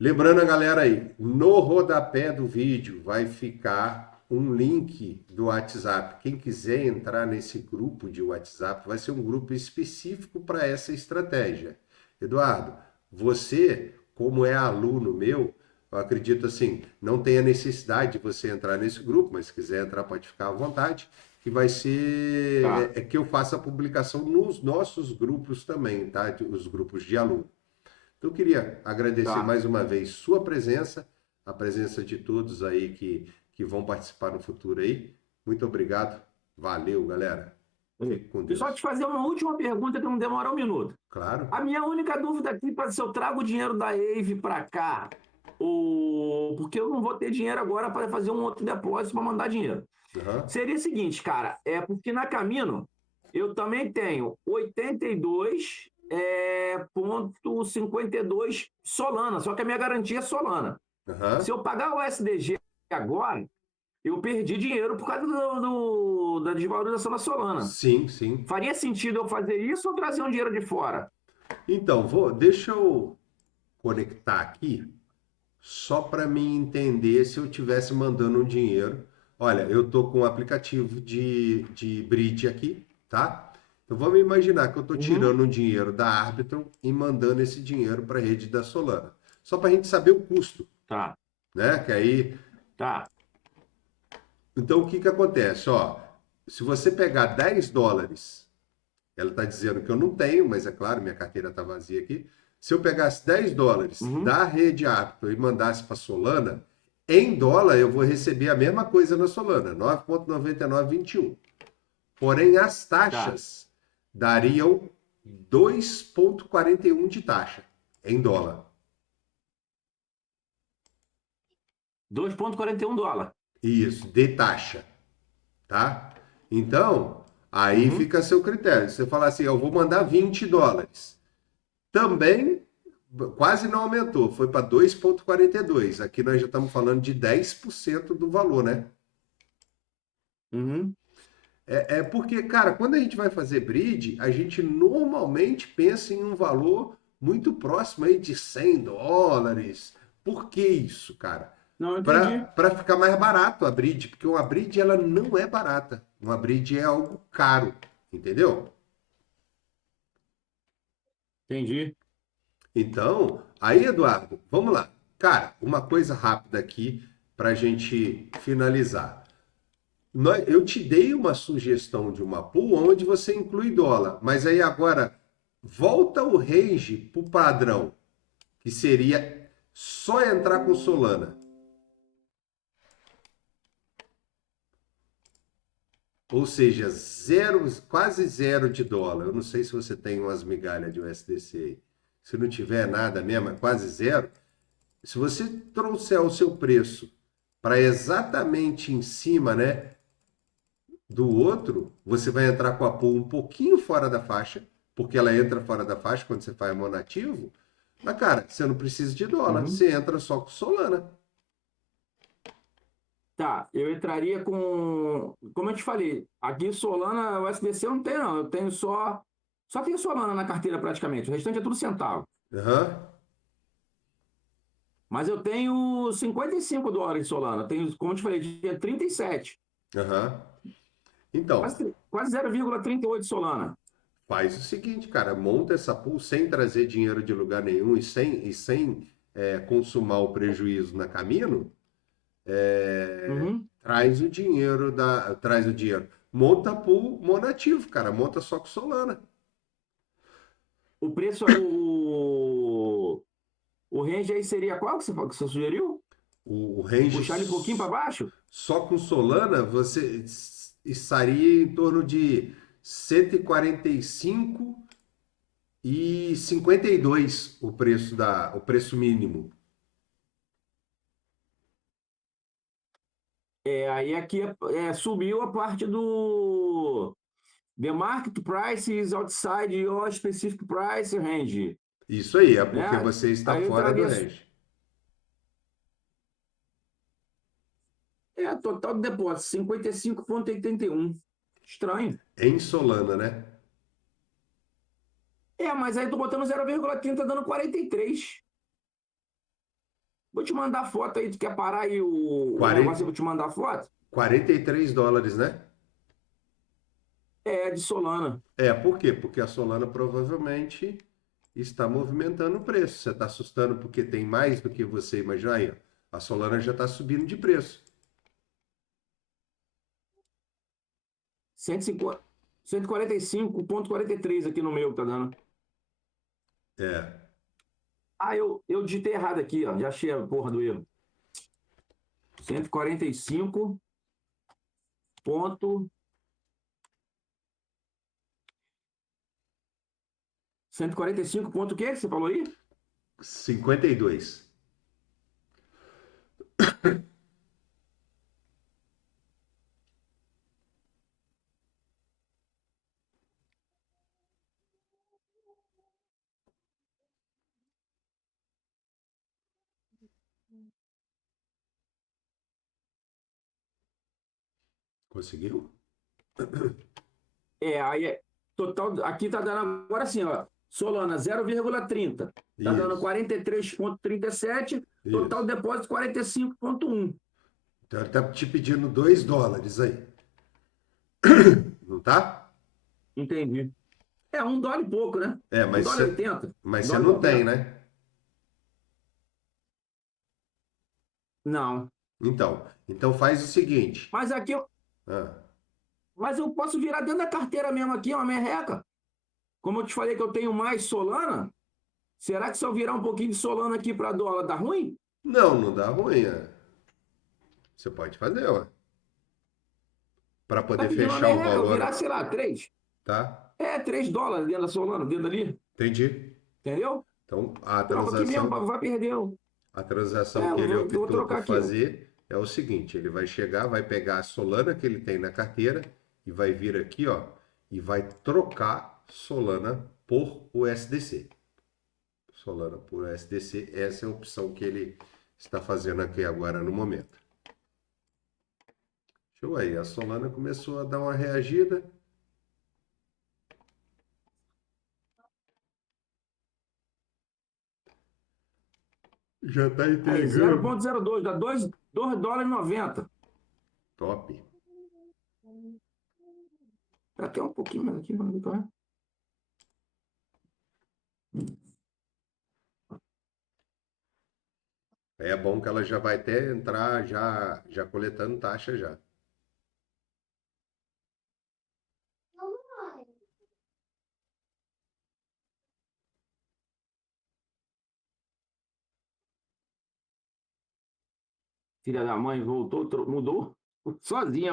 Lembrando a galera aí, no rodapé do vídeo vai ficar um link do WhatsApp. Quem quiser entrar nesse grupo de WhatsApp, vai ser um grupo específico para essa estratégia. Eduardo, você, como é aluno meu, eu acredito assim, não tem a necessidade de você entrar nesse grupo, mas se quiser entrar, pode ficar à vontade, que vai ser, Tá, que eu faça a publicação nos nossos grupos também, tá? Os grupos de aluno. Então, eu queria agradecer tá. mais uma vez sua presença, a presença de todos aí que vão participar no futuro aí. Muito obrigado. Valeu, galera. Fique com E só te Deus. fazer uma última pergunta que não demora um minuto. Claro. A minha única dúvida aqui para se eu trago o dinheiro da Ave para cá, ou porque eu não vou ter dinheiro agora para fazer um outro depósito para mandar dinheiro. Aham. Seria o seguinte, cara, porque na Camino eu também tenho 82 ponto 52 Solana, só que a minha garantia é Solana. Se Aham. eu pagar o SDG agora, eu perdi dinheiro por causa da desvalorização da Solana. Sim, sim. Faria sentido eu fazer isso ou trazer um dinheiro de fora? Então, deixa eu conectar aqui só para mim entender se eu tivesse mandando um dinheiro. Olha, eu tô com um aplicativo de bridge aqui, tá? Então vamos imaginar que eu estou Uhum, tirando um dinheiro da Arbitrum e mandando esse dinheiro para a rede da Solana. Só para a gente saber o custo, tá, né? Que aí, tá. então o que que acontece? Ó, se você pegar US$ 10, ela está dizendo que eu não tenho, mas é claro, minha carteira está vazia aqui. Se eu pegasse US$ 10 Uhum, da rede Apto e mandasse para Solana, em dólar eu vou receber a mesma coisa na Solana, 9,9921. Porém, as tá. taxas dariam 2,41 de taxa em dólar. 2,41 dólares. Isso, de taxa, tá? Então, aí Uhum, fica a seu critério. Você fala assim, eu vou mandar US$ 20. Também quase não aumentou, foi para 2,42. Aqui nós já estamos falando de 10% do valor, né? uhum. É porque, cara, quando a gente vai fazer bridge, a gente normalmente pensa em um valor muito próximo aí de US$ 100. Por que isso, cara? Não, entendi. Para ficar mais barato a bridge, porque uma bridge ela não é barata. Uma bridge é algo caro, entendeu? Entendi. Então, aí, Eduardo, vamos lá. Cara, uma coisa rápida aqui para a gente finalizar. Eu te dei uma sugestão de uma pool onde você inclui dólar, mas aí agora volta o range para o padrão, que seria só entrar com Solana, ou seja, zero, quase zero de dólar. Eu não sei se você tem umas migalhas de USDC aí. Se não tiver nada mesmo, é quase zero. Se você trouxer o seu preço para exatamente em cima, né, do outro, você vai entrar com a pool um pouquinho fora da faixa, porque ela entra fora da faixa quando você faz monativo. Mas, cara, você não precisa de dólar, Uhum. você entra só com Solana. Tá, eu entraria com. Como eu te falei, aqui Solana, o SDC eu não tenho, não. Eu tenho só. Só tenho Solana na carteira praticamente. O restante é tudo centavo. Aham, Mas eu tenho 55 dólares de Solana. Eu tenho, como eu te falei, tinha 37. aham. Então, Quase 0,38 Solana. faz o seguinte, cara, monta essa pool sem trazer dinheiro de lugar nenhum e sem consumar o prejuízo na caminho. Uhum. Traz o dinheiro. monta pool monativo, cara. Monta só com Solana. O preço, o range aí seria qual que você sugeriu? O range Puxar ele um pouquinho para baixo? só com Solana, você estaria em torno de 145 e 52 o preço mínimo. Aí aqui subiu a parte do The market price is outside your specific price range, Isso aí, é porque né? você está Aí eu fora do entraria, range. total de depósito, 55,81. Estranho. Em Solana, né? Mas aí eu tô botando 0,30, dando 43. Vou te mandar foto aí, tu quer parar aí o negócio, 40, eu vou te mandar foto? US$ 43, né? De Solana. Por quê? Porque a Solana provavelmente está movimentando o preço. Você está assustando porque tem mais do que você imagina. Aí, ó, a Solana já está subindo de preço. 150, 145,43 aqui no meu que tá dando. É. Eu digitei errado aqui, ó. Já achei a porra do erro. 145 ponto 145 ponto o quê que você falou aí? 52. Conseguiu? Aí total, aqui tá dando agora assim, ó. Solana 0,30. Tá dando Isso, 43,37. Total isso. depósito 45,1. Então ele está te pedindo US$ 2 aí. Não tá? Entendi. $1 e pouco, né? É, um mas dólar e você, 80. mas Um você dólar e não tem, 90. né? Não. Então faz o seguinte. Mas aqui, Ah, mas eu posso virar dentro da carteira mesmo aqui, uma merreca. Como eu te falei que eu tenho mais Solana, será que se eu virar um pouquinho de Solana aqui para dólar, dá ruim? não, não dá ruim. Você pode fazer, ó. Para Tá poder pedindo uma fechar o merreca, eu virar, valor, sei lá, 3. tá? $3 dentro da Solana, dentro ali. Entendi. Entendeu? Então Troca aqui mesmo, vai perder. a transação que Eu ele vou optou por trocar aqui. fazer é o seguinte: ele vai chegar, vai pegar a Solana que ele tem na carteira e vai vir aqui, ó, e vai trocar Solana por USDC. Solana por USDC, essa é a opção que ele está fazendo aqui agora no momento. Show aí, a Solana começou a dar uma reagida. Já está Aí, entregando. 0,02, dá $2 e 90. Top. Dá até um pouquinho mais aqui, vamos ver. É bom que ela já vai até entrar já coletando taxa já. Filha da mãe voltou, mudou sozinha.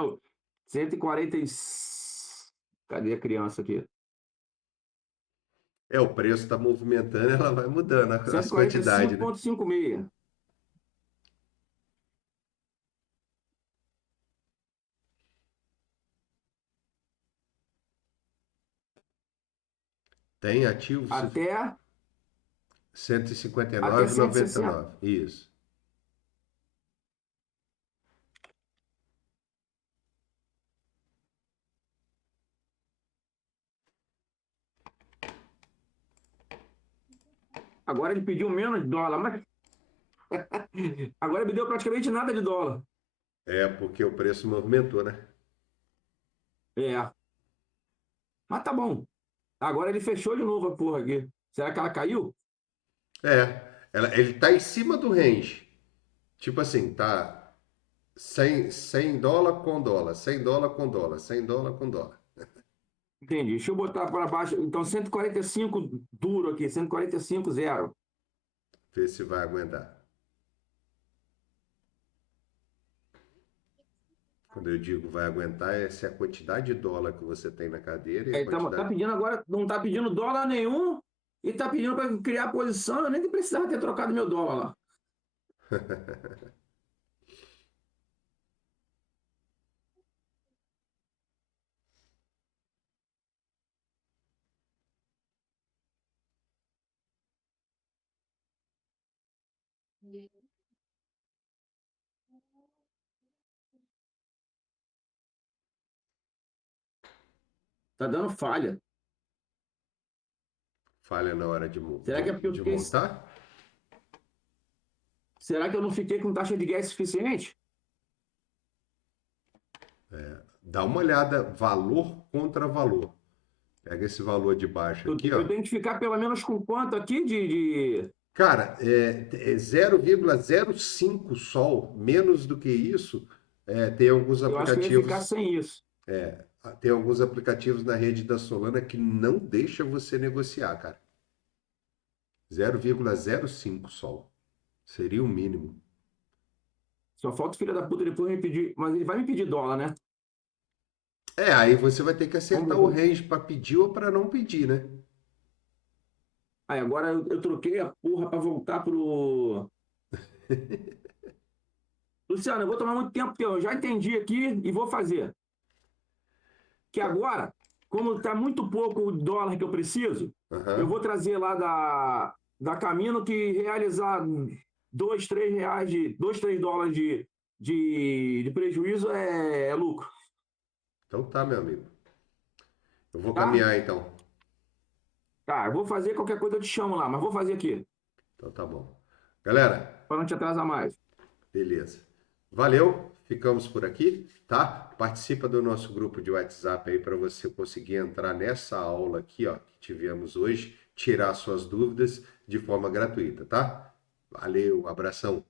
140. Cadê a criança aqui? O preço está movimentando, ela vai mudando cento e as quarenta e cinco quantidades, né? ponto cinquenta e 56. Tem ativo Até, até 160. 159,99. Isso. Agora ele pediu menos de dólar, mas agora me deu praticamente nada de dólar. É porque o preço movimentou, né? É. Mas tá bom. Agora ele fechou de novo a porra aqui. Será que ela caiu? Ele tá em cima do range. Tipo assim, tá. 100 dólar com dólar, 100 dólar com dólar, 100 dólar com dólar. Entendi. Deixa eu botar para baixo. Então, 145 duro aqui, 145 zero. Vê se vai aguentar. Quando eu digo vai aguentar, é se a quantidade de dólar que você tem na cadeira e a Tá quantidade. pedindo agora, não tá pedindo dólar nenhum e tá pedindo para criar posição. Eu nem precisava ter trocado meu dólar lá. Tá dando falha. Falha na hora de, Será que é porque eu de fiquei. montar? Será que eu não fiquei com taxa de gás suficiente? Dá uma olhada, valor contra valor. Pega esse valor de baixo aqui, Eu ó. tenho que ficar pelo menos com quanto aqui de... Cara, é 0,05 sol, menos do que isso. Tem alguns Eu acho que eu ia ficar aplicativos, sem isso. tem alguns aplicativos na rede da Solana que não deixa você negociar, cara. 0,05 sol. Seria o mínimo. Só falta o filho da puta depois me pedir. Mas ele vai me pedir dólar, né? Aí você vai ter que Vamos acertar o ver. range para pedir ou para não pedir, né? Aí agora eu troquei a porra pra voltar pro. Luciano, eu vou tomar muito tempo, porque eu já entendi aqui e vou fazer. Que agora, como está muito pouco o dólar que eu preciso, eu Aham. vou trazer lá da Camino que realizar 2, 3 reais de 2, 3 dólares de prejuízo é lucro, Então tá, meu amigo. Eu vou tá? caminhar então. Tá, eu vou fazer qualquer coisa, eu te chamo lá, mas vou fazer aqui, Então tá bom. Galera, para não te atrasar mais. beleza. Valeu, ficamos por aqui, tá? Participa do nosso grupo de WhatsApp aí para você conseguir entrar nessa aula aqui, ó, que tivemos hoje, tirar suas dúvidas de forma gratuita, tá? Valeu, abração.